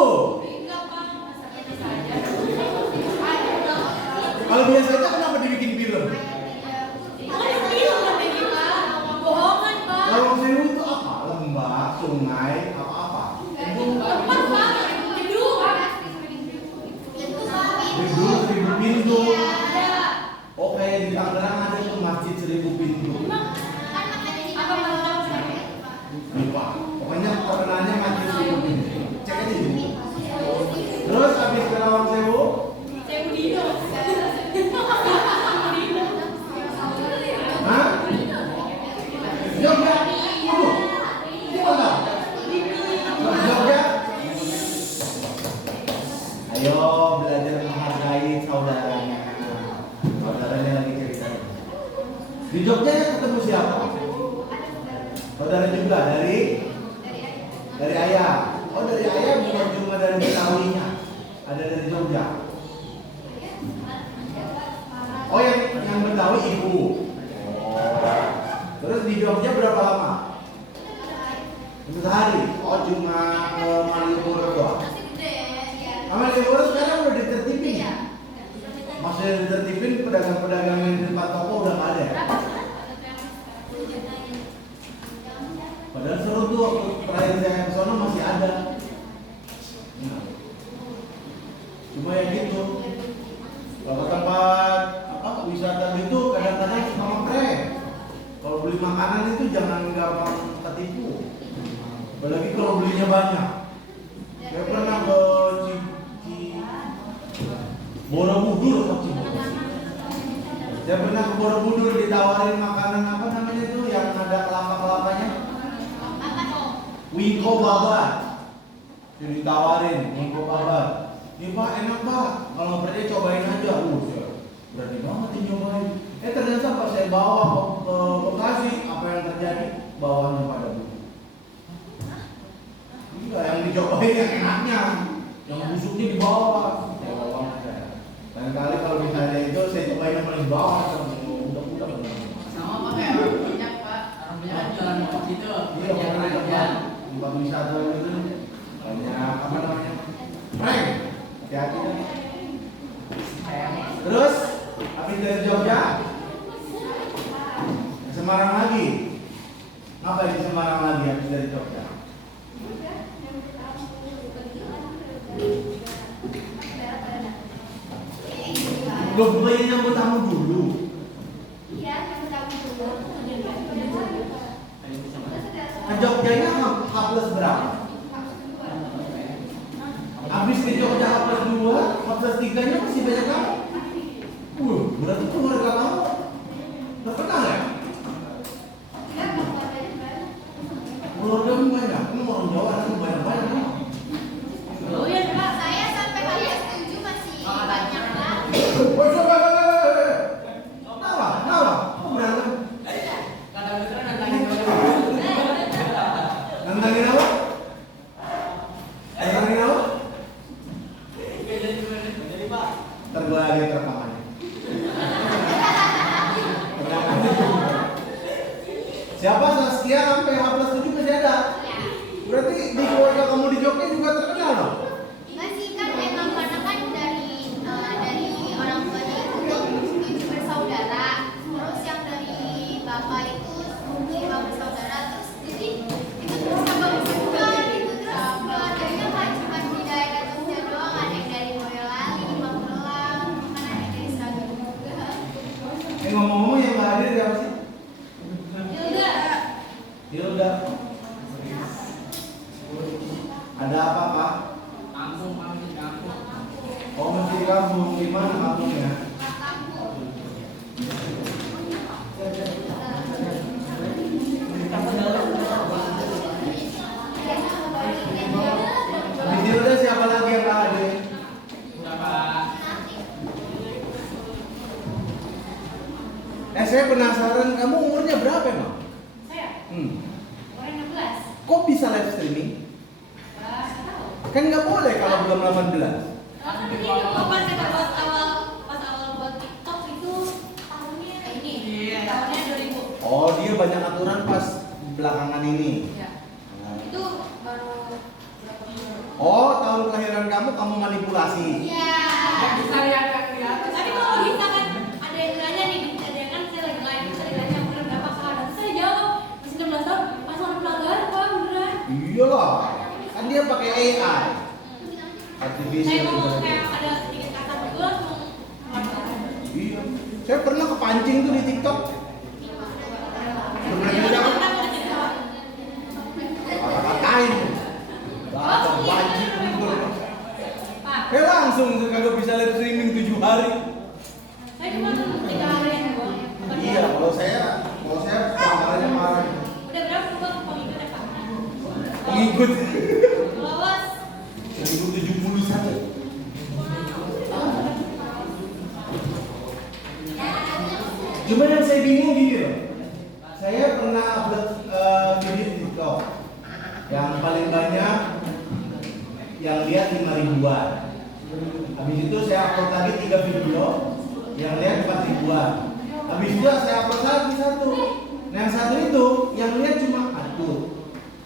Kalau biasa itu kenapa dibikin film? Lawang Sewu itu apa? Lembah, sungai, apa-apa? Gedung 1000 pintu. Oh, kayak di Tangerang ada tuh masjid 1000 pintu. Lupa. Pokoknya terkenalnya masjid 1000 pintu. Cek aja dulu. Terus habis ke Lawang Sewu? Hah? Jogja? Waduh. Gimana? Jogja? Ayo belajar menghargai saudaranya. Saudaranya lagi cerita. Di Jogja ketemu siapa? Saudara juga dari ayah. Oh, dari ayah bukan cuma dari Betawinya. Ada dari Jogja. Oh, yang Betawi ibu. Oh. Terus di Jogja berapa lama? Sehari. Oh, cuma ke Malioboro doang. Malioboro sekarang udah ditertibin. Masih ditertibin, pedagang-pedagang yang di depan toko udah nggak ada. Padahal seru tuh waktu terakhir saya ke sana masih ada. Nah. Cuma ya gitu. Kalau tempat wisata itu kadang-kadang suka ngeprek. Kalau beli makanan itu jangan gampang ketipu. Apalagi kalau belinya banyak. Saya pernah ke Borobudur atau Cibubur. Saya pernah ke Borobudur ditawarin makanan apa namanya itu yang ada kelapa-kelapanya? Wingko babat. Jadi ditawarin wingko babat. Ini Pak enak Pak. Kalau nggak percaya cobain aja. Berani banget nyobain. Ternyata pas saya bawa ke Bekasi, apa yang terjadi? Bawahnya pada busuk. Enggak, yang dicobain yang enaknya, yang busuknya di bawah. Ya bawah aja. Lain kali kalau misalnya itu saya cobain yang paling bawah, udah. Sama apa kayak orang banyak Pak? Orang banyak kan jualan tempat wisata gitu banyak apa namanya prank hati-hati kan. Terus habis dari Jogja ke Semarang lagi. Ngapain di Semarang lagi habis dari Jogja? Udah bukannya nyambut tamu dulu. Iya, nyambut tamu dulu. Ke Jogjanya H+, berapa? Habis di Jogja H+2, H+3-nya masih banyak kamu. Berarti keluarga kamu terkenal ya? Keluarga banyak, kamu orang Jawa, kamu banyak-banyak. Oh iya, Pak. Saya sampai H+7 masih banyak lah. Kenapa? Kok berantem? Kata Putra nantangin Nantangin apa? Nantangin apa? jadi Pak. Ntar gue lagi rekamannya. Siapa Saskia sampai H+7 masih ada? Berarti di keluarga kamu di Jogja juga terkenal dong? Masih kan emang karena kan dari orang tuanya itu tujuh bersaudara, terus yang dari bapak itu 5 bersaudara, terus jadi itu terus sambung juga gitu, terus keluarganya nggak cuma di daerah Jogja doang, ada yang dari Boyolali, Magelang, kan ada yang dari Sragen juga. Ngomong-ngomong yang nggak hadir siapa sih? Hilda. Hilda. Ada apa Pak? Kampung kami di kampung. Oh masih di kampung, di mana kampungnya? Di Hilda siapa lagi yang nggak hadir? Udah Pak. Saya penasaran, kamu umurnya berapa emang? Saya. Hmm. Orang 16. Kok bisa live streaming? Nggak tahu. Kan nggak boleh kalau belum 18. Kan ini pas kita pas awal buat TikTok itu tahunnya ini. Iya. Tahunnya 2000. Oh dia banyak aturan pas belakangan ini. Ya. Itu baru berapa bulan? Oh tahun kelahiran kamu manipulasi. Iya. Nggak bisa lihat yang di atas. Tapi kalau bisa kan ada yang nanya nih, ada yang kan saya lagi live, saya ditanya umur berapa sekarang. Terus saya jawab masih 16 tahun, pas ada pelanggaran kok beneran. Iyalah, kan dia pakai AI. Saya Artificial mau intelligence. kayak ada sedikit kasar juga langsung pelanggaran. Iya. Saya pernah kepancing tuh di TikTok. Pernah juga kan? Kata-katain. Baca wajib gitu. Pak, Langsung kagak bisa live streaming 7 hari. saya cuma 3 hari yang doang. Iya, kalau saya pelanggarannya marah. Udah berapa buat pengikut ya Pak? Pengikut. Lolos. Pengikut 71. Cuma yang saya bingung gini loh. Saya pernah upload video di TikTok yang paling banyak yang lihat 5 ribuan. Habis itu saya upload lagi 3 video yang lihat 4 ribuan. Habis itu saya upload lagi satu. Nah yang satu itu yang lihat cuma atuh.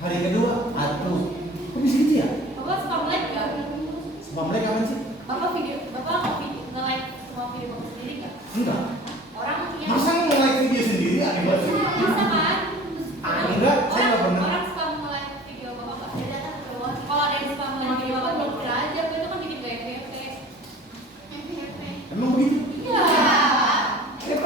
Hari kedua atuh. Kok bisa gitu ya? Bapak spam like gak? Spam like apa sih? Bapak nge-like semua video Bapak sendiri gak? Enggak. Orang punya Masa nge-like video sendiri aneh banget sih? bisa kan? Enggak, saya nggak pernah. Orang spam nge-like video Bapak gak? Dia datang ke bawah. Kalau ada yang spam nge-like video Bapak, blokir aja. Itu kan bikin BFF. Emang begitu? Iya. Saya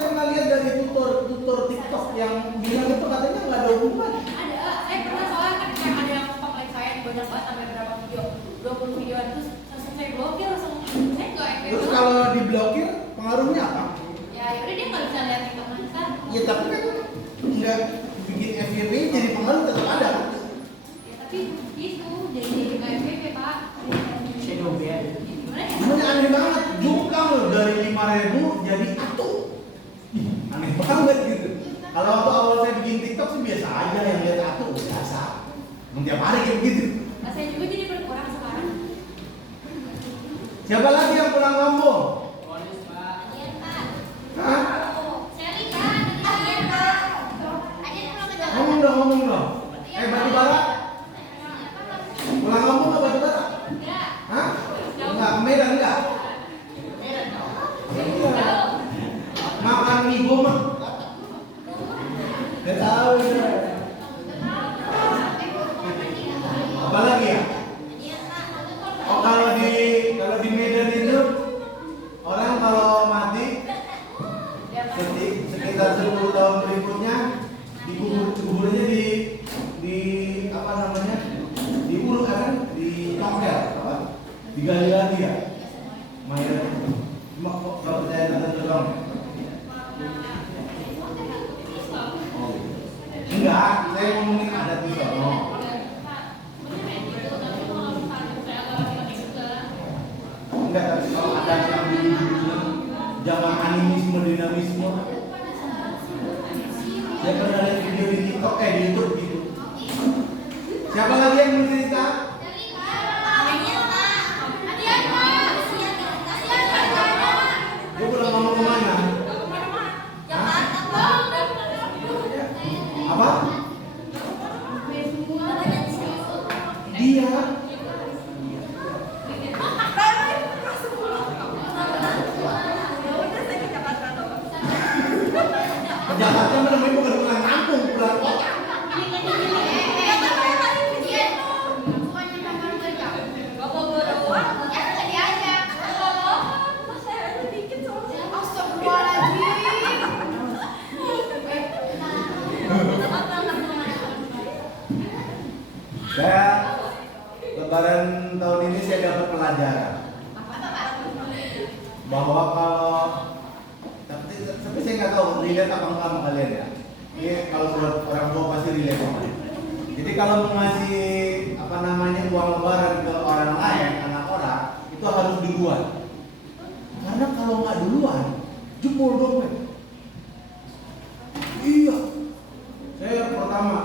pernah lihat dari tutor TikTok yang bilang itu katanya nggak ada hubungan. Ada. Saya pernah soalnya kan kayak ada yang spam like saya banyak banget sampai berapa video, 20 videoan, terus langsung saya blokir, langsung saya nggak FB. Terus kalau diblokir pengaruhnya apa? Ya yaudah dia nggak bisa lihat TikTok kita. Ya tapi kan nggak bikin FYP jadi pengaruh tetap ada kan? Ya tapi itu jadi nggak FB Pak. Shadow ban. Gimana ya? Cuman aneh banget, jumlah loh dari 5.000 jadi atuh. Aneh banget gitu. Kalau waktu awal saya bikin TikTok sih biasa aja, yang lihat atuh biasa. Emang tiap hari kayak begitu. Nah, saya juga jadi berkurang sekarang. Siapa lagi yang pulang kampung? Polis Pak. Iya Pak. Hah? Saya lihat. Iya Pak. Ada yang pulang ke Jakarta. Ngomong dong. Batu bara. Wibo mah. Gak tahu ya. Apa lagi ya? Oh kalau di Medan itu orang kalau mati sekitar 10 tahun berikutnya kuburnya di apa namanya? Di ulu kan di tongkel apa? Digali lagi ya. Mayat cuma kok kalau percaya tertentu dong. Oh. Enggak, saya ngomongin adat di sono. Enggak, tapi kalau ada yang zaman animisme dinamisme, saya pernah lihat video di TikTok di YouTube gitu. Siapa lagi yang mau cerita? Dia pulang kamu kemana? Apa? Dia Jakarta menemui bukan pulang kampung, pulang kota. Saya Lebaran tahun ini saya dapat pelajaran bahwa kalau tapi saya nggak tahu relate apa enggak sama kalian ya. Ini kalau buat orang tua pasti relate sama. Jadi kalau mau ngasih apa namanya uang lebaran ke orang lain, anak orang itu harus duluan. Karena kalau nggak duluan, jebol dompet. Iya. Saya pertama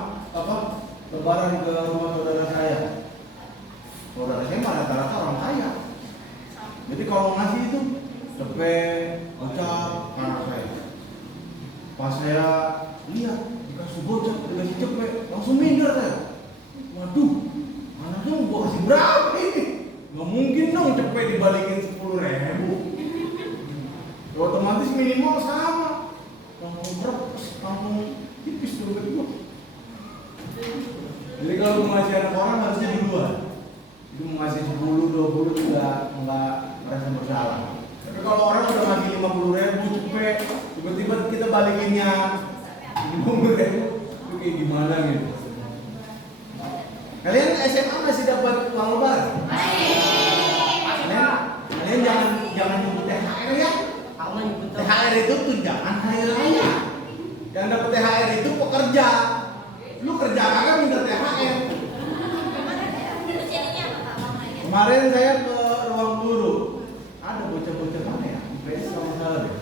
lebaran ke rumah saudara saya. Saudara saya mah rata-rata orang kaya. Jadi kalau ngasih itu cepet, gocap, anak saya. Pas saya lihat dikasih gocap, dikasih cepet, langsung minder saya. Waduh, anaknya mau gua kasih berapa ini? Gak mungkin dong cepet dibalikin 10.000. Otomatis minimal sama. Langsung berapa? Langsung tipis dompet gua. Jadi kalau mau ngasih anak orang harusnya duluan. Itu mau ngasih 10, 20 juga nggak merasa bersalah. Tapi kalau orang udah ngasih 50.000 cepet, tiba-tiba kita balikinnya 50.000, itu kayak gimana gitu? Kalian SMA masih dapat uang lebaran? Kalian jangan nyebut THR ya. THR itu tunjangan hari raya. Yang dapat THR itu pekerja. Lu kerja kagak minta THR. Kemarin saya ke ruang guru, ada bocah-bocah mana ya? IPS kalau salah deh.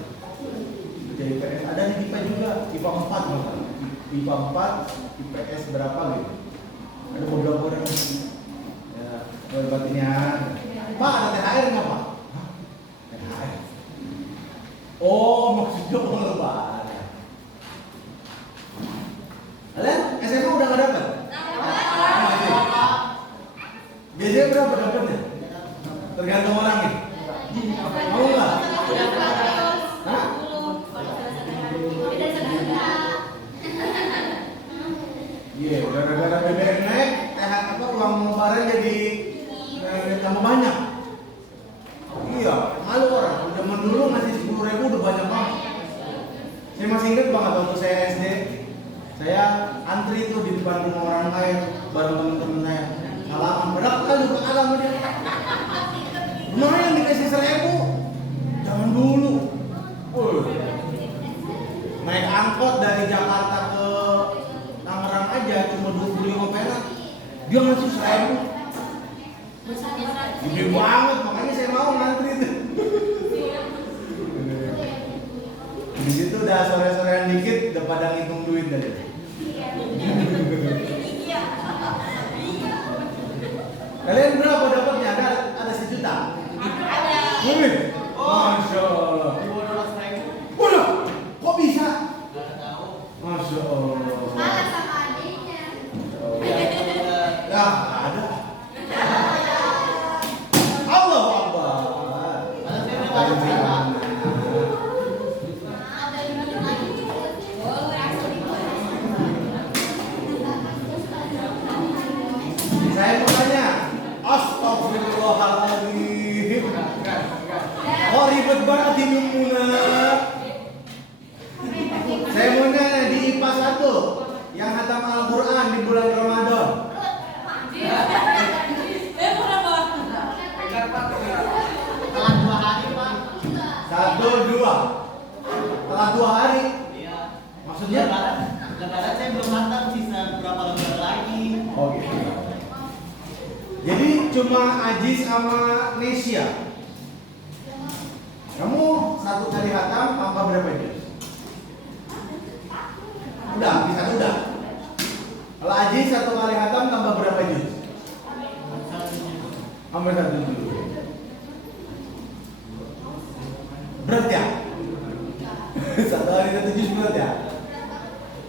Bocah IPS ada di IPA juga, IPA 4 malah. IPA 4, IPS berapa gitu? Ada beberapa orang. Ya, batinnya. Pak ada THR nggak Pak? Hah? THR. Oh maksudnya uang lebaran. Kalian SMA udah nggak dapat? Biasanya berapa dapatnya? Tergantung orangnya. Mau nggak? Hah? Iya, gara-gara BBM naik, uang lebaran jadi tambah banyak. Iya, malu orang. Zaman dulu ngasih 10.000 udah banyak banget. Saya masih ingat banget waktu saya SD. Saya antri tuh di depan rumah orang kaya bareng teman-teman saya. Salaman, berapa kali juga kalah sama dia. Lumayan dikasih 1.000. Jangan dulu. Naik angkot dari Jakarta ke Tangerang aja cuma 25 perak. Dia ngasih 1.000. Gede banget, makanya saya mau ngantri itu. Di situ udah sore-sorean dikit, udah pada ngitung duit dari. Kalian berapa dapatnya? Ada 1 juta? Ada. Wih, Masya Allah. Udah, kok bisa? Masya Allah. Kalah sama adiknya. Ya, ada. Allah Akbar. yang hatam Al-Quran di bulan Ramadan? Kenapa? Telat 2 hari pak. 1, 2. Telah 2 hari. Iya. Maksudnya? Lebaran saya belum hatam, sisa beberapa lembar lagi. Oh gitu. Jadi cuma Aziz sama Nesya. Kamu 1 kali hatam tanpa berapa juz? Udah, bisa udah. Kalau Aziz 1 kali hatam tambah berapa juz? Hampir 1 juz. Berat ya? 1 hari 1 juz berat ya?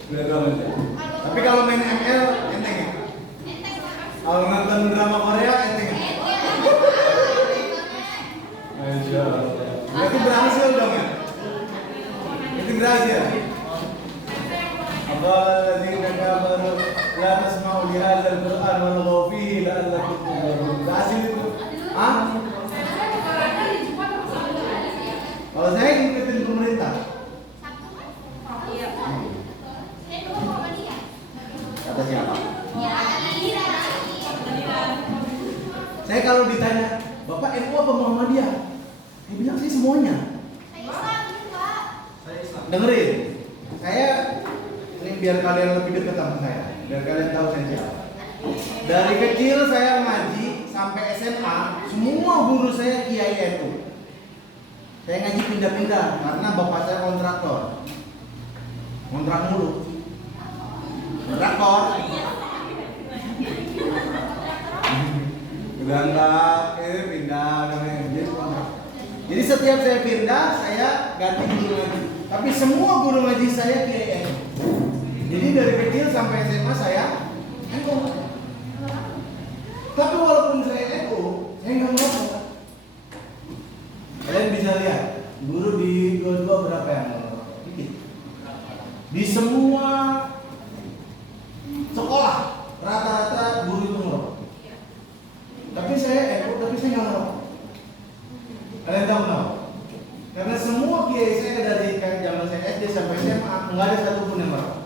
Berat banget ya? Tapi kalau main ML enteng ya? Kalau nonton drama Korea enteng ya? Masya Allah. Berarti berhasil dong ya? Itu berhasil. Alladzina kafaru la tasma'u li hadzal Qur'an walghaw fihi la'allakum taghlibun. Berhasil itu? Hah? Kalau saya ngikutin pemerintah. Kata siapa? Saya kalau ditanya, Bapak NU apa Muhammadiyah? Dia bilang sih semuanya. Dengerin, saya ini biar kalian lebih dekat sama saya, biar kalian tahu saya siapa. Dari kecil saya ngaji sampai SMA, semua guru saya kiai NU. Saya ngaji pindah-pindah karena bapak saya kontraktor, kontrak mulu, kontraktor. Berangkat, pindah, jadi kontrak. Jadi setiap saya pindah, saya ganti guru ngaji. Tapi semua guru ngaji saya kiai. Jadi dari kecil sampai SMA saya NU. Tapi walaupun saya NU, saya nggak merokok. Kalian bisa lihat, guru di dua berapa yang merokok? Dikit. Di semua sekolah rata-rata guru itu merokok. Tapi saya NU, tapi saya nggak merokok. Kalian tahu nggak? Karena semua kiai saya dari zaman saya SD sampai SMA nggak ada satupun yang merokok.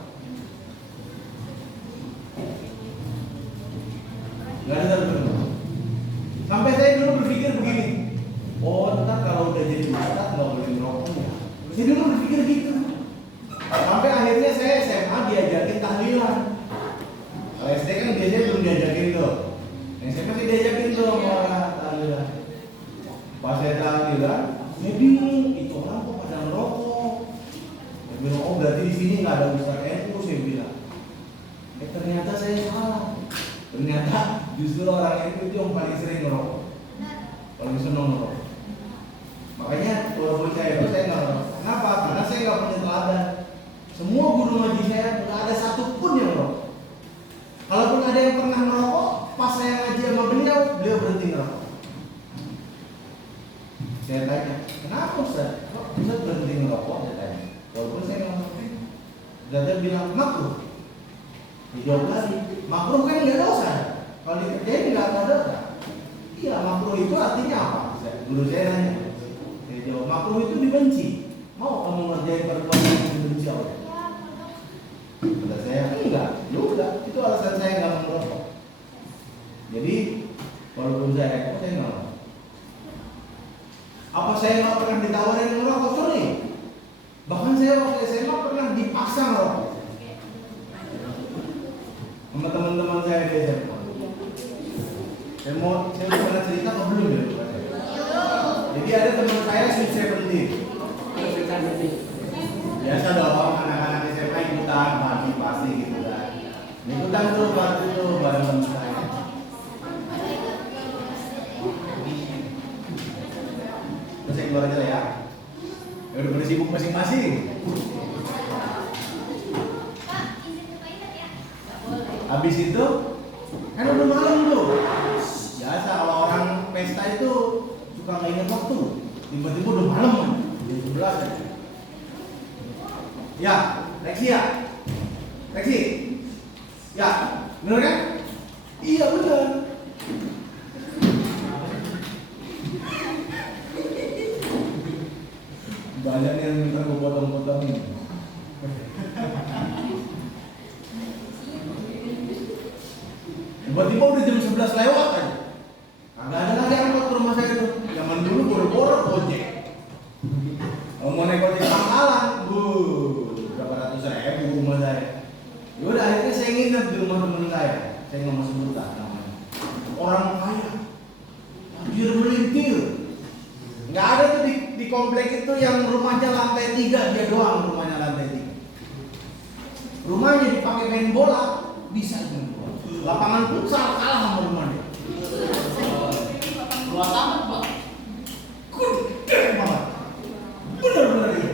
Nggak ada satupun. Sampai saya dulu berpikir begini, oh ntar kalau udah jadi ustadz nggak boleh merokok ya. Saya dulu berpikir gitu. Sampai akhirnya saya SMA diajakin tahlilan. Kalau SD kan biasanya belum diajakin tuh. Yang SMA sih diajakin tuh sama tahlilan. Pas saya tahlilan, saya bingung, itu orang kok pada merokok. Saya bilang, oh berarti di sini nggak ada ustadz NU, saya bilang. Ternyata saya salah. Ternyata justru orang itu yang paling sering merokok, paling senang merokok. Makanya walaupun saya nggak merokok. Kenapa? Karena saya nggak punya teladan. Semua guru ngaji saya nggak ada satupun yang merokok. Kalaupun ada yang pernah merokok, pas saya ngaji sama beliau berhenti merokok. Saya tanya, kenapa Ustaz? Kok Ustaz berhenti merokok? Saya tanya. Walaupun saya nggak merokok. Dia bilang makruh. Dijawab lagi, makruh kan nggak dosa. Kalau dikerjain nggak ada dosa. Iya, makruh itu artinya apa? Guru saya nanya. Saya jawab, makruh itu dibenci. Mau kamu ngerjain perbuatan yang dibenci Allah? Kata saya, enggak. Ya udah, itu alasan saya nggak merokok. Jadi, walaupun saya nggak merokok. Apa saya nggak pernah ditawarin merokok? Sorry. Bahkan saya waktu SMA pernah dipaksa merokok sama teman-teman saya di SMA. Saya pernah cerita atau belum ya? Jadi ada teman saya Sweet Seventeen. Biasa dong anak-anak SMA ikutan pasti gitu kan. Ikutan tuh waktu itu bareng teman saya. Terus saya keluar aja lah ya. Ya udah pada sibuk masing-masing. Habis itu kan udah malam tuh. Biasa kalau orang pesta itu suka nggak ingat waktu. Tiba-tiba udah malam kan, jam 11 ya. Ya, Lexi ya. Lexi. Ya, bener kan? Iya bener. Banyak yang minta gue potong-potongin. Tiba-tiba udah jam 11 lewat aja. Kagak ada lagi angkot ke rumah saya tuh. Zaman dulu boro-boro Gojek. Kalau mau naik ojek pangkalan, berapa ratus ribu rumah saya. Yaudah akhirnya saya nginep di rumah temen saya. Saya nggak mau sebutkan namanya. Orang kaya, tajir melintir. Nggak ada tuh di komplek itu yang rumahnya lantai 3, dia doang rumahnya lantai 3. Rumahnya dipakai main bola, bisa main bola. Lapangan futsal kalah sama rumahnya. Luas amat, Pak. Gede banget. Bener-bener iya.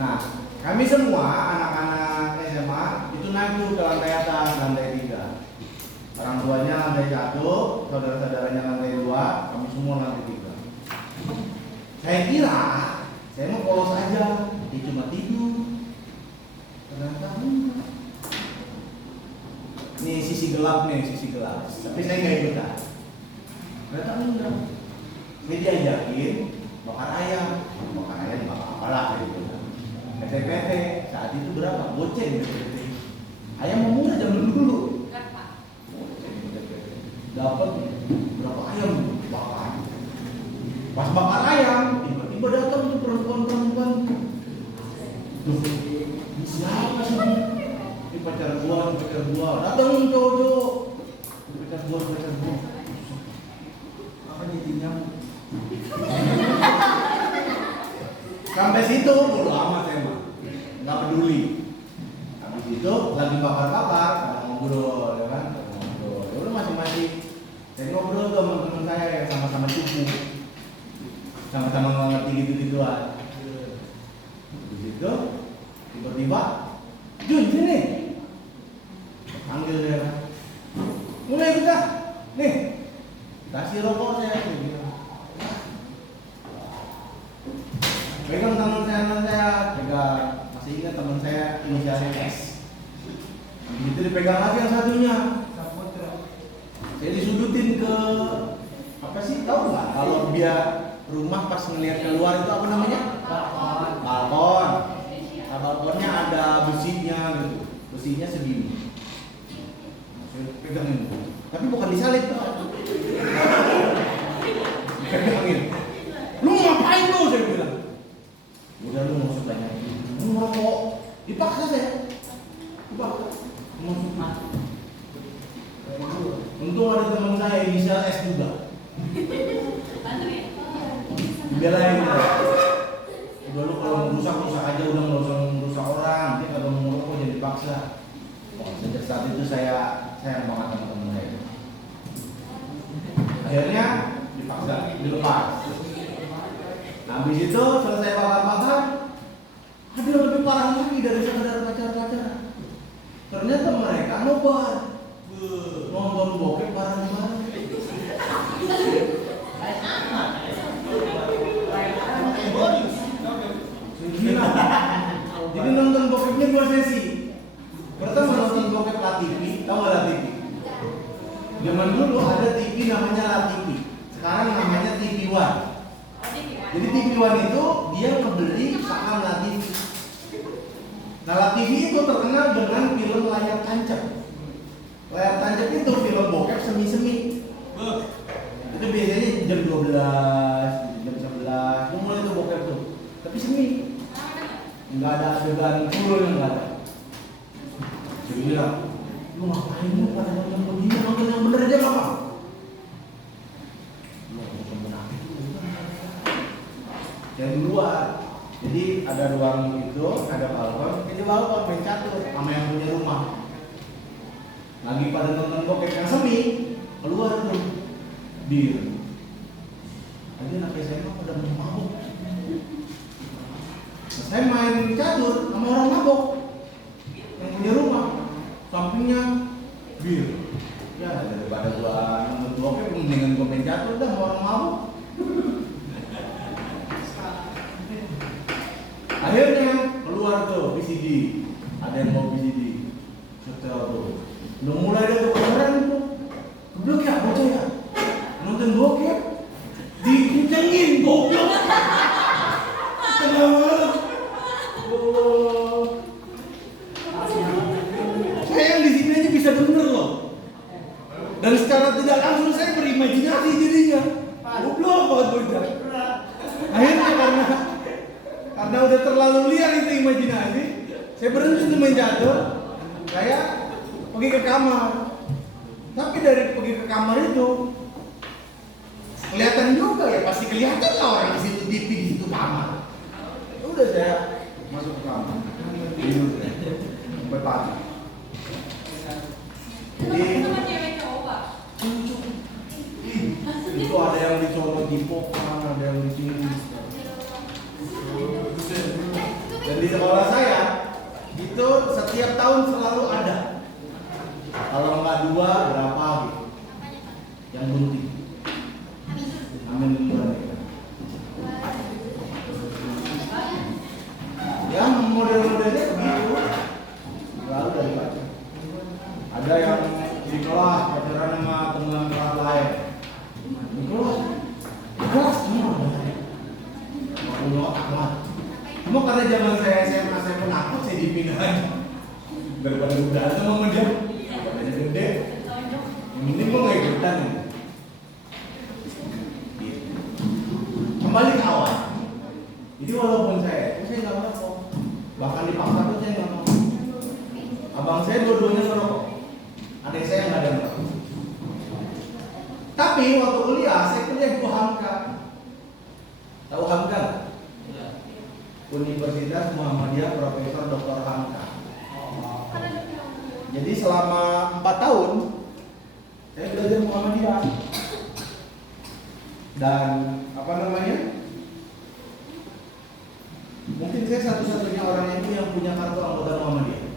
Nah, kami semua anak-anak SMA itu naik tuh ke lantai atas, lantai 3. Orang tuanya lantai 1, saudara-saudaranya lantai 2, kami semua lantai 3. Saya kira saya mau polos aja, dia cuma tidur. Ternyata enggak. Nih sisi gelap nih, sisi gelap. Tapi saya nggak ikutan. Ternyata enggak. Saya diajakin bakar ayam bakar apalah gitu. PT saat itu berapa? Goceng PT. Ayam mau murah zaman dulu. Dapat berapa ayam bakar. Pas bakar ayam, tiba-tiba datang tuh perempuan-perempuan. Duh, ini siapa sih? Ini pacar gua. Datang cowok-cowok. Pacar gua. Apa nih nyamuk? Sampai situ bodo amat saya mah, nggak peduli. Habis itu lagi bakar-bakar, ngobrol, ya kan? Ngobrol. Ya udah masing-masing. Saya ngobrol tuh sama teman saya yang sama-sama cupu, sama-sama nggak ngerti gitu-gituan. Habis itu tiba-tiba, Jun sini, panggil dia. Mulai kita, nih, kasih rokok saya. Pegang tangan saya, pegang. Masih ingat teman saya inisialnya S. Begitu dipegang lagi yang satunya. Saya disudutin ke apa sih? Tahu nggak? Kalau dia rumah pas ngelihat keluar itu apa namanya? Balkon. Nah, balkonnya ada besinya gitu. Besinya segini. Saya pegangin. Tapi bukan disalip. Pegangin. Lu ngapain lu? Saya bilang. Udah lu nggak usah tanya. Lu ngerokok. Dipaksa saya. Dipaksa. Untung ada teman saya inisial S juga. Belain kita. Udah lu kalau mau rusak aja, udah nggak usah merusak orang. Nanti kalau mau ngerokok jadi dipaksa. Sejak saat itu saya sayang banget sama teman saya. Akhirnya dipaksa, dilepas. Habis itu selesai bakar-bakar, ada yang lebih parah lagi dari sekedar pacar-pacaran. Ternyata mereka nobar, nonton bokep bareng-bareng. Gila. Jadi nonton bokepnya 2 sesi. Pertama nonton bokep LaTV, tahu nggak LaTV? Zaman dulu ada TV namanya LaTV, sekarang namanya TV One. Jadi TV One itu dia ngebeli saham LaTV. Nah LaTV itu terkenal dengan film layar tancap. Layar tancap itu film bokep semi-semi. Itu biasanya jam 12, jam 11, itu mulai tuh bokep tuh. Tapi semi. Enggak ada adegan full, enggak ada. Jadi bilang, lu ngapain lu pada nonton begini, nonton yang bener aja nggak mau? Lu nonton menakut. Yang di luar, jadi ada ruang itu, ada balkon, ini balkon main catur sama yang punya rumah. Lagi pada nonton bokep yang semi, keluar tuh, dir. Lagi anak SMA udah mabuk. Nah, saya main catur sama orang mabuk yang punya rumah, sampingnya bir. Ya daripada gua nonton bokep, mendingan gua main catur dah sama orang mabuk. Akhirnya keluar tuh VCD, ada yang mau VCD, setel tuh. Udah mulai ada keren tuh, goblok ya bocah ya, nonton bokep, dikencengin goblok. Kenapa? karena udah terlalu liar itu imajinasi, saya berhenti tuh main catur. Saya pergi ke kamar. Tapi dari pergi ke kamar itu kelihatan juga ya, pasti kelihatan lah orang di situ TV di situ kamar. Ya udah saya masuk ke kamar. Tidur sampai pagi. Jadi Sama cewek cowok, Pak. itu ada yang dicolok di pokan, ada yang di sini. Dan di sekolah saya itu setiap tahun selalu ada. Kalau nggak 2 berapa gitu. Yang bunting. Amin duluan ya. Ya model-modelnya begitu. Selalu dari pacar. Ada yang di kelas pacaran sama teman kelas lain. Di kelas semua. Punya otak lah. Cuma karena zaman saya SMA saya penakut, saya dipindahin. Daripada udah sama dia, badannya gede. Yang ini gue nggak ikutan. Gitu. Kembali ke awal. Jadi walaupun saya nggak merokok, bahkan dipaksa tuh saya nggak mau. Abang saya dua-duanya merokok, adik saya nggak ada merokok. Tapi waktu kuliah, saya kuliah di Hamka. Tahu Hamka? Universitas Muhammadiyah Profesor Dr. Hamka. Jadi selama 4 tahun saya belajar Muhammadiyah. Dan apa namanya? Mungkin saya satu-satunya orang ini yang punya kartu anggota Muhammadiyah.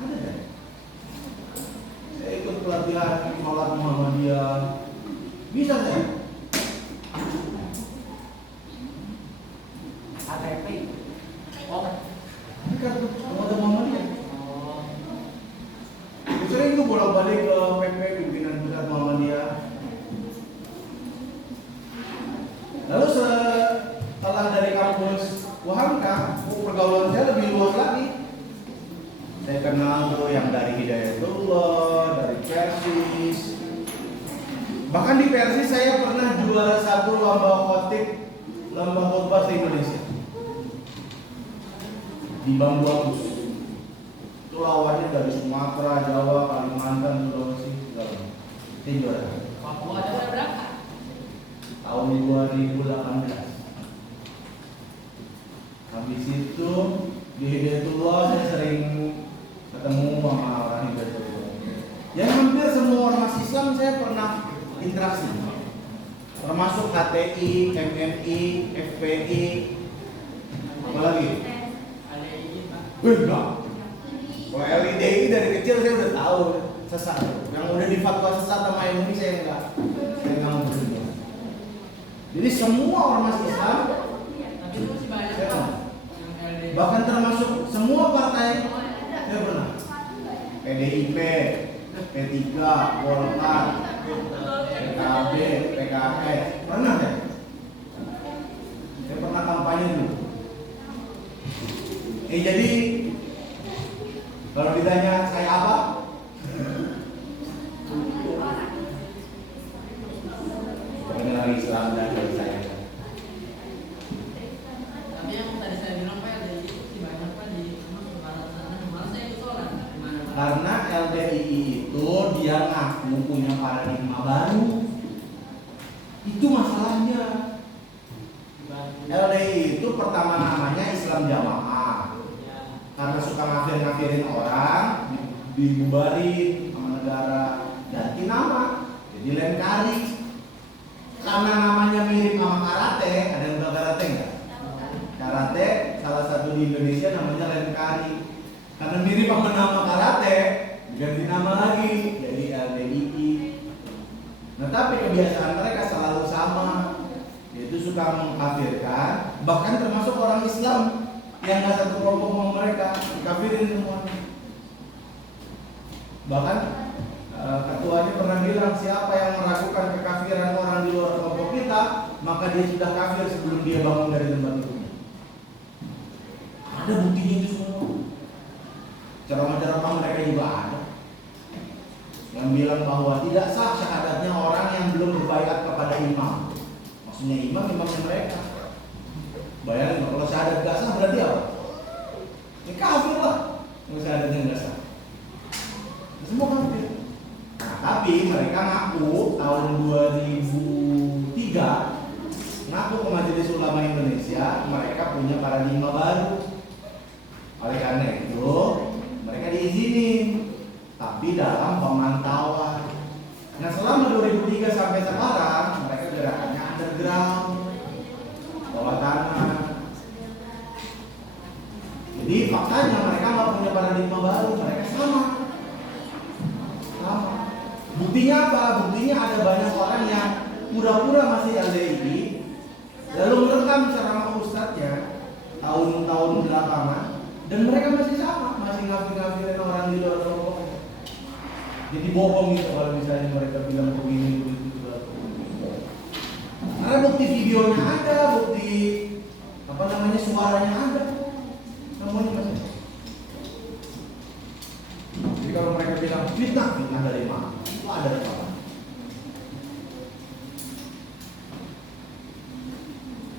Ada kan? Saya ikut pelatihan Maulid Muhammadiyah. Bisa saya? KTP. Oh. Ini kartu anggota Muhammadiyah. Sering tuh bolak-balik ke PP pimpinan pusat Muhammadiyah. Lalu setelah dari kampus Wahamka, pergaulan saya lebih luas lagi. Saya kenal tuh yang dari Hidayatullah, dari Persis. Bahkan di Persis saya pernah juara 1 lomba khotbah se-Indonesia. Di Bambu Agus. Itu lawannya dari Sumatera, Jawa, Kalimantan, Sulawesi, segala macam. Itu juara. Papua ada berapa? Tahun 2018. Habis itu di Hidayatullah saya sering ketemu sama orang Hidayatullah. Yang hampir semua ormas Islam saya pernah interaksi. Termasuk HTI, MNI, FPI, apa lagi? Enggak. Kalau LIDI dari kecil saya udah tahu sesat. Yang udah difatwa sesat sama MUI saya enggak mau bersedia. Jadi semua ormas Islam, Tapi itu masih banyak saya Pak. pernah. Yang LD. Bahkan termasuk semua partai saya pernah. PDIP, P3, Golkar, PKB, PKS, pernah ya? Saya pernah kampanye dulu. Jadi kalau ditanya saya apa? Mengenal Islam dan saya. Tapi yang tadi saya bilang Pak, LDI itu masih banyak Pak di barat sana. Malah saya ikut sholat di mana? Karena LDII itu dia ngaku punya paradigma baru. Itu masalahnya. LDII itu pertama namanya Islam Jamaah. Karena suka ngafir-ngafirin orang, dibubarin sama negara, ganti nama, jadi Lenkari. Karena namanya mirip sama karate, ada yang tahu karate nggak? Karate salah satu di Indonesia namanya Lenkari. Karena mirip sama nama karate, diganti nama lagi, jadi LDII. Nah tapi kebiasaan mereka selalu sama, yaitu suka mengkafirkan, bahkan termasuk orang Islam yang nggak satu kelompok sama mereka, dikafirin semuanya. Bahkan ketuanya pernah bilang, siapa yang meragukan kekafiran orang di luar kelompok kita, maka dia sudah kafir sebelum dia bangun dari tempat tidurnya. Ada buktinya itu semua. Ceramah-ceramah mereka juga ada yang bilang bahwa tidak sah syahadatnya orang yang belum berbaiat kepada imam. Maksudnya imamnya mereka. Bayangin kalau syahadat nggak sah berarti apa? Ini kafir lah. Kalau syahadatnya nggak sah. Semua kafir. Nah, tapi mereka ngaku tahun 2003 ngaku ke Majelis Ulama Indonesia mereka punya paradigma baru. Oleh karena itu mereka diizinin, tapi dalam pemantauan. Nah selama 2003 sampai sekarang mereka gerakannya underground, bawah tanah. Jadi faktanya mereka nggak punya paradigma baru, mereka sama. Buktinya apa? Buktinya ada banyak orang yang pura-pura masih LDI, lalu merekam ceramah ustadznya tahun-tahun belakangan, dan mereka masih sama, masih ngafir-ngafirin orang di luar kelompoknya. Jadi bohong gitu kalau misalnya mereka bilang begini begitu. Karena bukti videonya ada, bukti suaranya ada, namun masih. Jadi kalau mereka bilang fitnah dari mana? Itu ada di mana?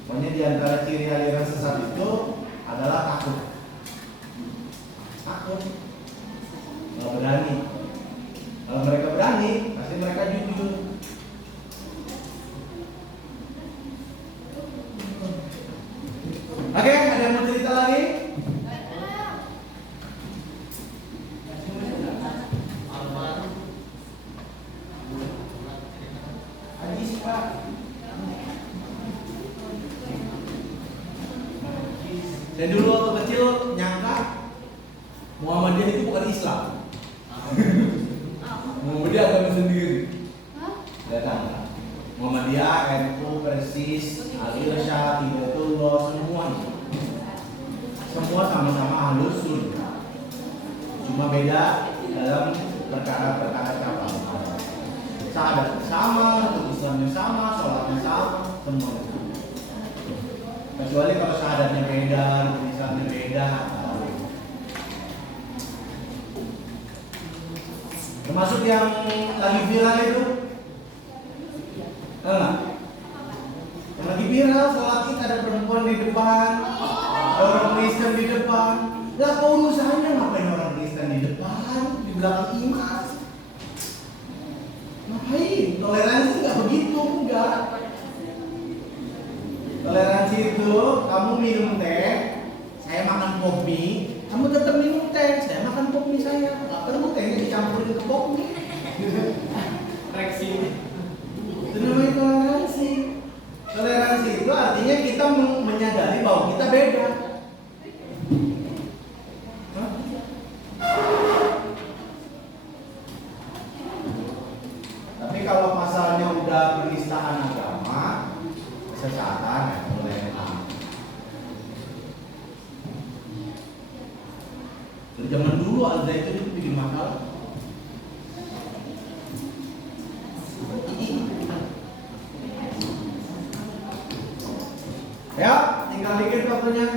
Pokoknya di antara ciri aliran sesat itu adalah takut, nggak berani. Kalau mereka berani, pasti mereka jujur. Oke, ada yang mau cerita lagi? Hadis Pak. Saya dulu waktu kecil nyangka Muhammadiyah itu bukan Islam. Muhammadiyah agama sendiri. Datang. Muhammadiyah, NU, Persis, Al-Irsyad, Hidayatullah, semuanya. Semua sama-sama Ahlus Sunnah. Cuma beda dalam perkara-perkara cabang. Syahadat sama, Islamnya sama, sholatnya sama, semuanya sama. Kecuali kalau syahadatnya beda, Islamnya beda. Termasuk yang lagi viral itu, enggak? Yang lagi viral sholat Id ada perempuan di depan, orang Kristen di depan. Lah apa urusannya ngapain orang Kristen di depan, di belakang imam? Ngapain? Toleransi nggak begitu, enggak. Toleransi itu kamu minum teh, saya makan pop mie, kamu tetap minum teh, saya makan pop mie saya. Nggak perlu tehnya dicampurin ke pop mie. Reaksi. Itu namanya toleransi. Toleransi itu artinya kita menyadari bahwa kita beda. Tapi kalau pasalnya udah penistaan agama, kesesatan ya mulai enak. Dari zaman dulu Al-Zaitun itu bikin masalah. Ya, tinggal dikit waktunya.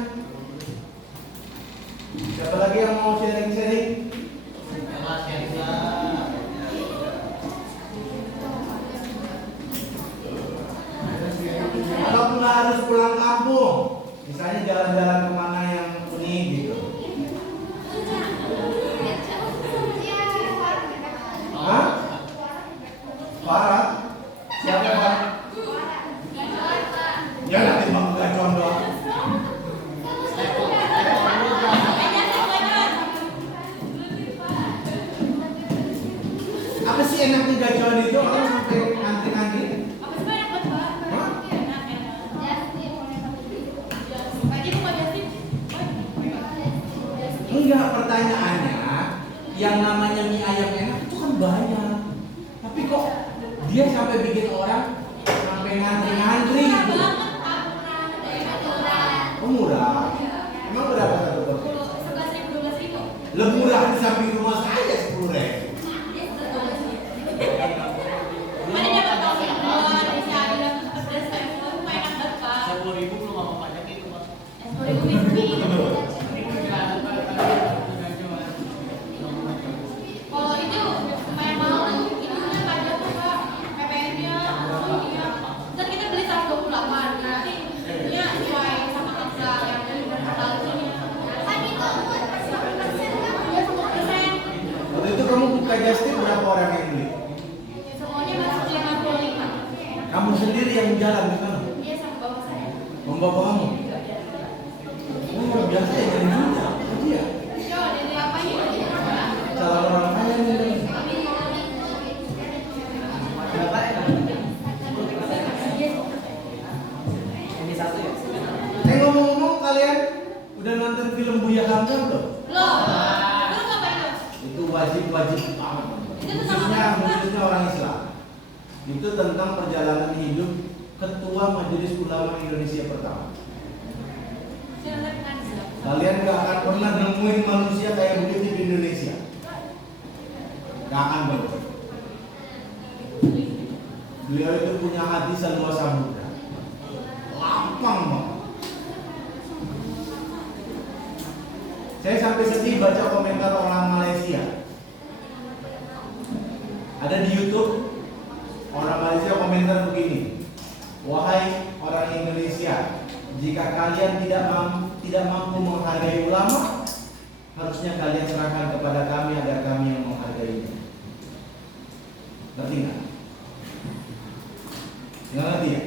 Siapa lagi yang mau sharing-sharing? Kalau nggak harus pulang kampung, misalnya jalan-jalan kemana yang unik gitu. Hah? Barat? Siapa Pak? Ya nanti bang gacon doang. Apa sih enaknya gacon itu orang sampai ngantri-ngantri? Apa sih banyak banget? Hah? Enak. Kayak gitu nggak Justin? Enggak, pertanyaannya yang namanya mie ayam enak itu kan banyak. Tapi kok dia sampai bikin orang sampai ngantri-ngantri gitu. Oh, murah. Emang berapa satu porsi? 11.000, 12.000. Lebih murah di samping rumah saya 10.000. Mana dapat tahu sih dari Syahida tuh pedas kayak itu enak banget Pak. 10.000 belum apa pajak itu Pak. 10.000 bisnis. Kalau itu lumayan mahal itu kan pajaknya Pak, PPN-nya, langsung dia. Terus kita beli satu jalan ke sana? Dia sama bapak saya. Membawa kamu? Oh, biasa ya jadi juga. Iya. Yo, nenek bapaknya dia. Salah orang kaya nih. Berapa ya? Ini satu ya? Ngomong-ngomong kalian udah nonton film Buya Hamka belum? Loh, terus apa itu? Itu wajib banget. Itu tentang Khususnya orang Islam. Itu tentang perjalanan hidup Ketua Majelis Ulama Indonesia pertama. Kalian gak akan pernah nemuin manusia kayak begitu di Indonesia. Gak akan pernah. Beliau itu punya hati seluas samudra. Lapang banget. Saya sampai sedih baca komentar orang Malaysia. Ada di YouTube, orang Malaysia komentar begini. Wahai orang Indonesia, jika kalian tidak mampu menghargai ulama, harusnya kalian serahkan kepada kami agar kami yang menghargainya. Ngerti nggak? Nggak ngerti ya?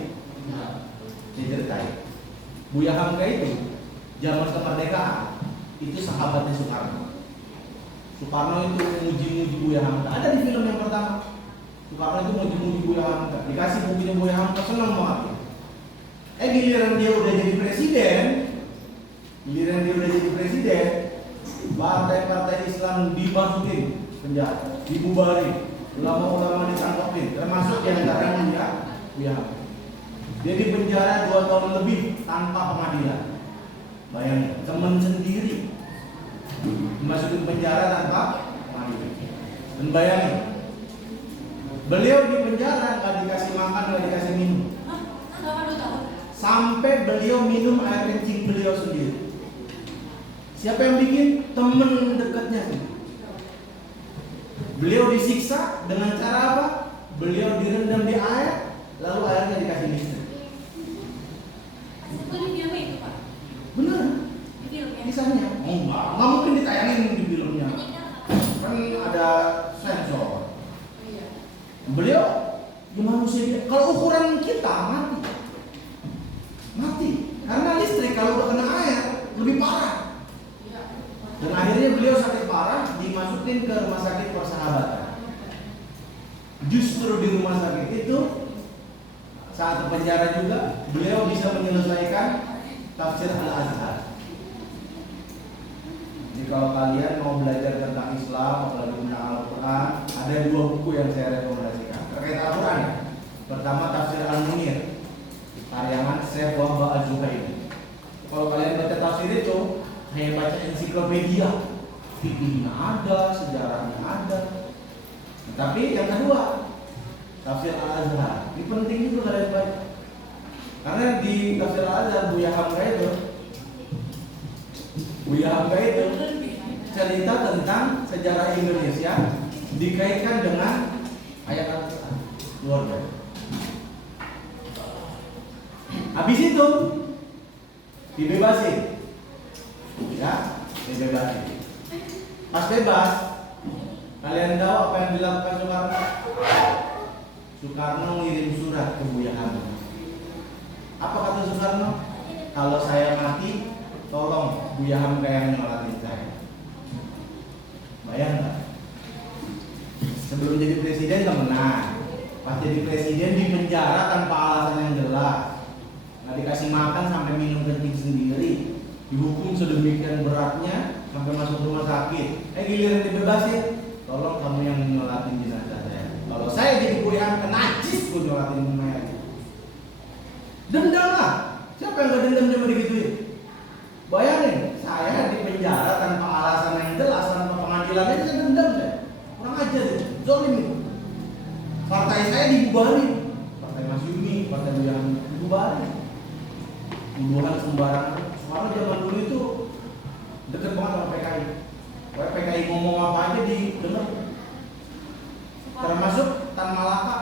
Saya ceritain. Buya Hamka itu zaman kemerdekaan itu sahabatnya Soekarno. Soekarno itu muji-muji Buya Hamka. Ada di film yang pertama. Soekarno itu muji-muji Buya Hamka. Dikasih bukunya Buya Hamka, senang banget. Giliran dia udah jadi presiden, partai-partai Islam dimasukin penjara, dibubarin, ulama-ulama ditangkapin, termasuk yang antaranya Buya Hamka. Dia di penjara 2 tahun lebih tanpa pengadilan. Bayangin, teman sendiri dimasukin penjara tanpa pengadilan. Dan bayangin, beliau di penjara nggak dikasih makan, nggak dikasih minum. Selama 2 tahun. Sampai beliau minum air kencing beliau sendiri. Siapa yang bikin? Temen dekatnya. Beliau disiksa dengan cara apa? Beliau direndam di air, lalu airnya dikasih listrik. Itu di film itu, Pak. Bener? Di filmnya. Kisahnya? Oh, nggak mungkin ditayangin di filmnya. Kan ada sensor. Iya. Beliau di manusia. Kalau ukuran kita mati. Karena listrik kalau udah kena air lebih parah. Dan akhirnya beliau sakit parah, dimasukin ke rumah sakit Persahabatan. Justru di rumah sakit itu saat penjara juga beliau bisa menyelesaikan tafsir Al-Azhar. Jadi kalau kalian mau belajar tentang Islam, apalagi tentang Al-Quran, ada 2 buku yang saya rekomendasikan terkait Al-Quran. Pertama tafsir Al-Munir, karyangan Syekh Wahbah Al-Zuhaili. Kalau kalian baca tafsir itu, kayak baca ensiklopedia, fikihnya ada, sejarahnya ada. Tapi yang kedua, tafsir Al-Azhar. Ini penting juga kalian baca. Karena di tafsir Al-Azhar Buya Hamka itu cerita tentang sejarah Indonesia dikaitkan dengan ayat Al-Quran. Luar biasa. Habis itu dibebasin. Ya, dibebasin. Pas bebas, kalian tahu apa yang dilakukan Soekarno? Soekarno ngirim surat ke Buya Hamka. Apa kata Soekarno? Kalau saya mati, tolong Buya Hamka yang nyolatin saya. Bayangkan. Sebelum jadi presiden temenan, pas jadi presiden di penjara tanpa alasan yang jelas, nggak dikasih makan sampai minum kencing sendiri, dihukum sedemikian beratnya sampai masuk rumah sakit. Giliran dibebasin, tolong kamu yang nyolatin jenazah saya. Kalau saya jadi Buya Hamka, najis gue nyolatin mayat. Dendam lah. Siapa yang gak dendam cuma digituin? Bayangin, saya di penjara tanpa alasan yang jelas, tanpa pengadilannya, saya dendam deh. Kurang aja deh, zolim itu. Partai saya dibubarin, partai Mas Yumi, partai yang dibubarin. Tuduhan sembarangan. Soalnya zaman dulu itu deket banget sama PKI. Pokoknya PKI ngomong apa aja didengar. Termasuk Tan Malaka.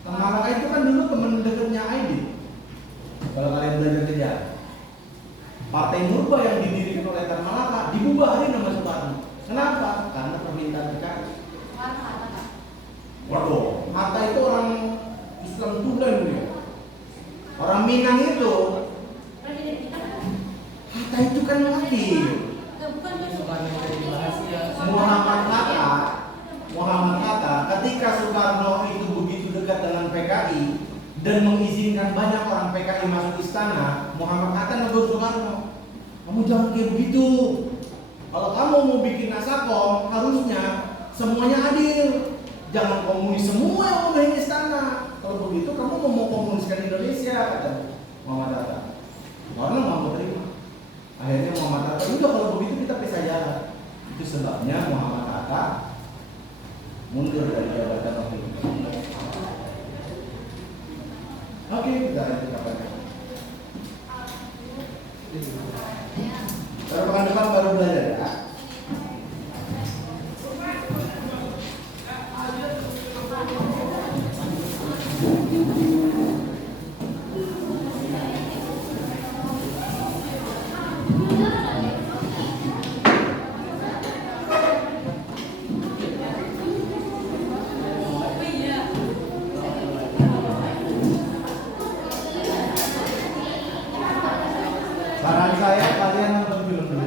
Tan Malaka itu kan dulu temen deketnya Aidit. Kalau kalian belajar sejarah, Partai Murba yang didirikan oleh Tan Malaka dibubarin sama Soekarno. Kenapa? Karena permintaan PKI. Warna Hatta. Waduh, Hatta itu orang Islam tulen dia. Orang Minang itu, Presiden kita kan Hatta itu kan wakil. bukan Soekarno jadi dibahas ya. Muhammad Hatta ketika Soekarno itu begitu dekat dengan PKI dan mengizinkan banyak orang PKI masuk istana, Muhammad Hatta negur Soekarno, kamu jangan kayak begitu. Kalau kamu mau bikin nasakom, harusnya semuanya adil. Jangan komunis semua yang mau main istana. Kalau begitu kamu mau komuniskan Indonesia, kata Muhammad Hatta. Karena nggak mau terima. Akhirnya Muhammad Hatta, udah kalau begitu kita pisah jalan. Itu sebabnya Muhammad Hatta mundur dari jabatan wakil gubernur. Oke, kita lanjut kapan? Pekan depan baru belajar ya. Saran saya kalian nonton film dulu.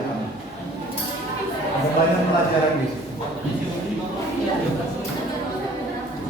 Ada banyak pelajaran di situ.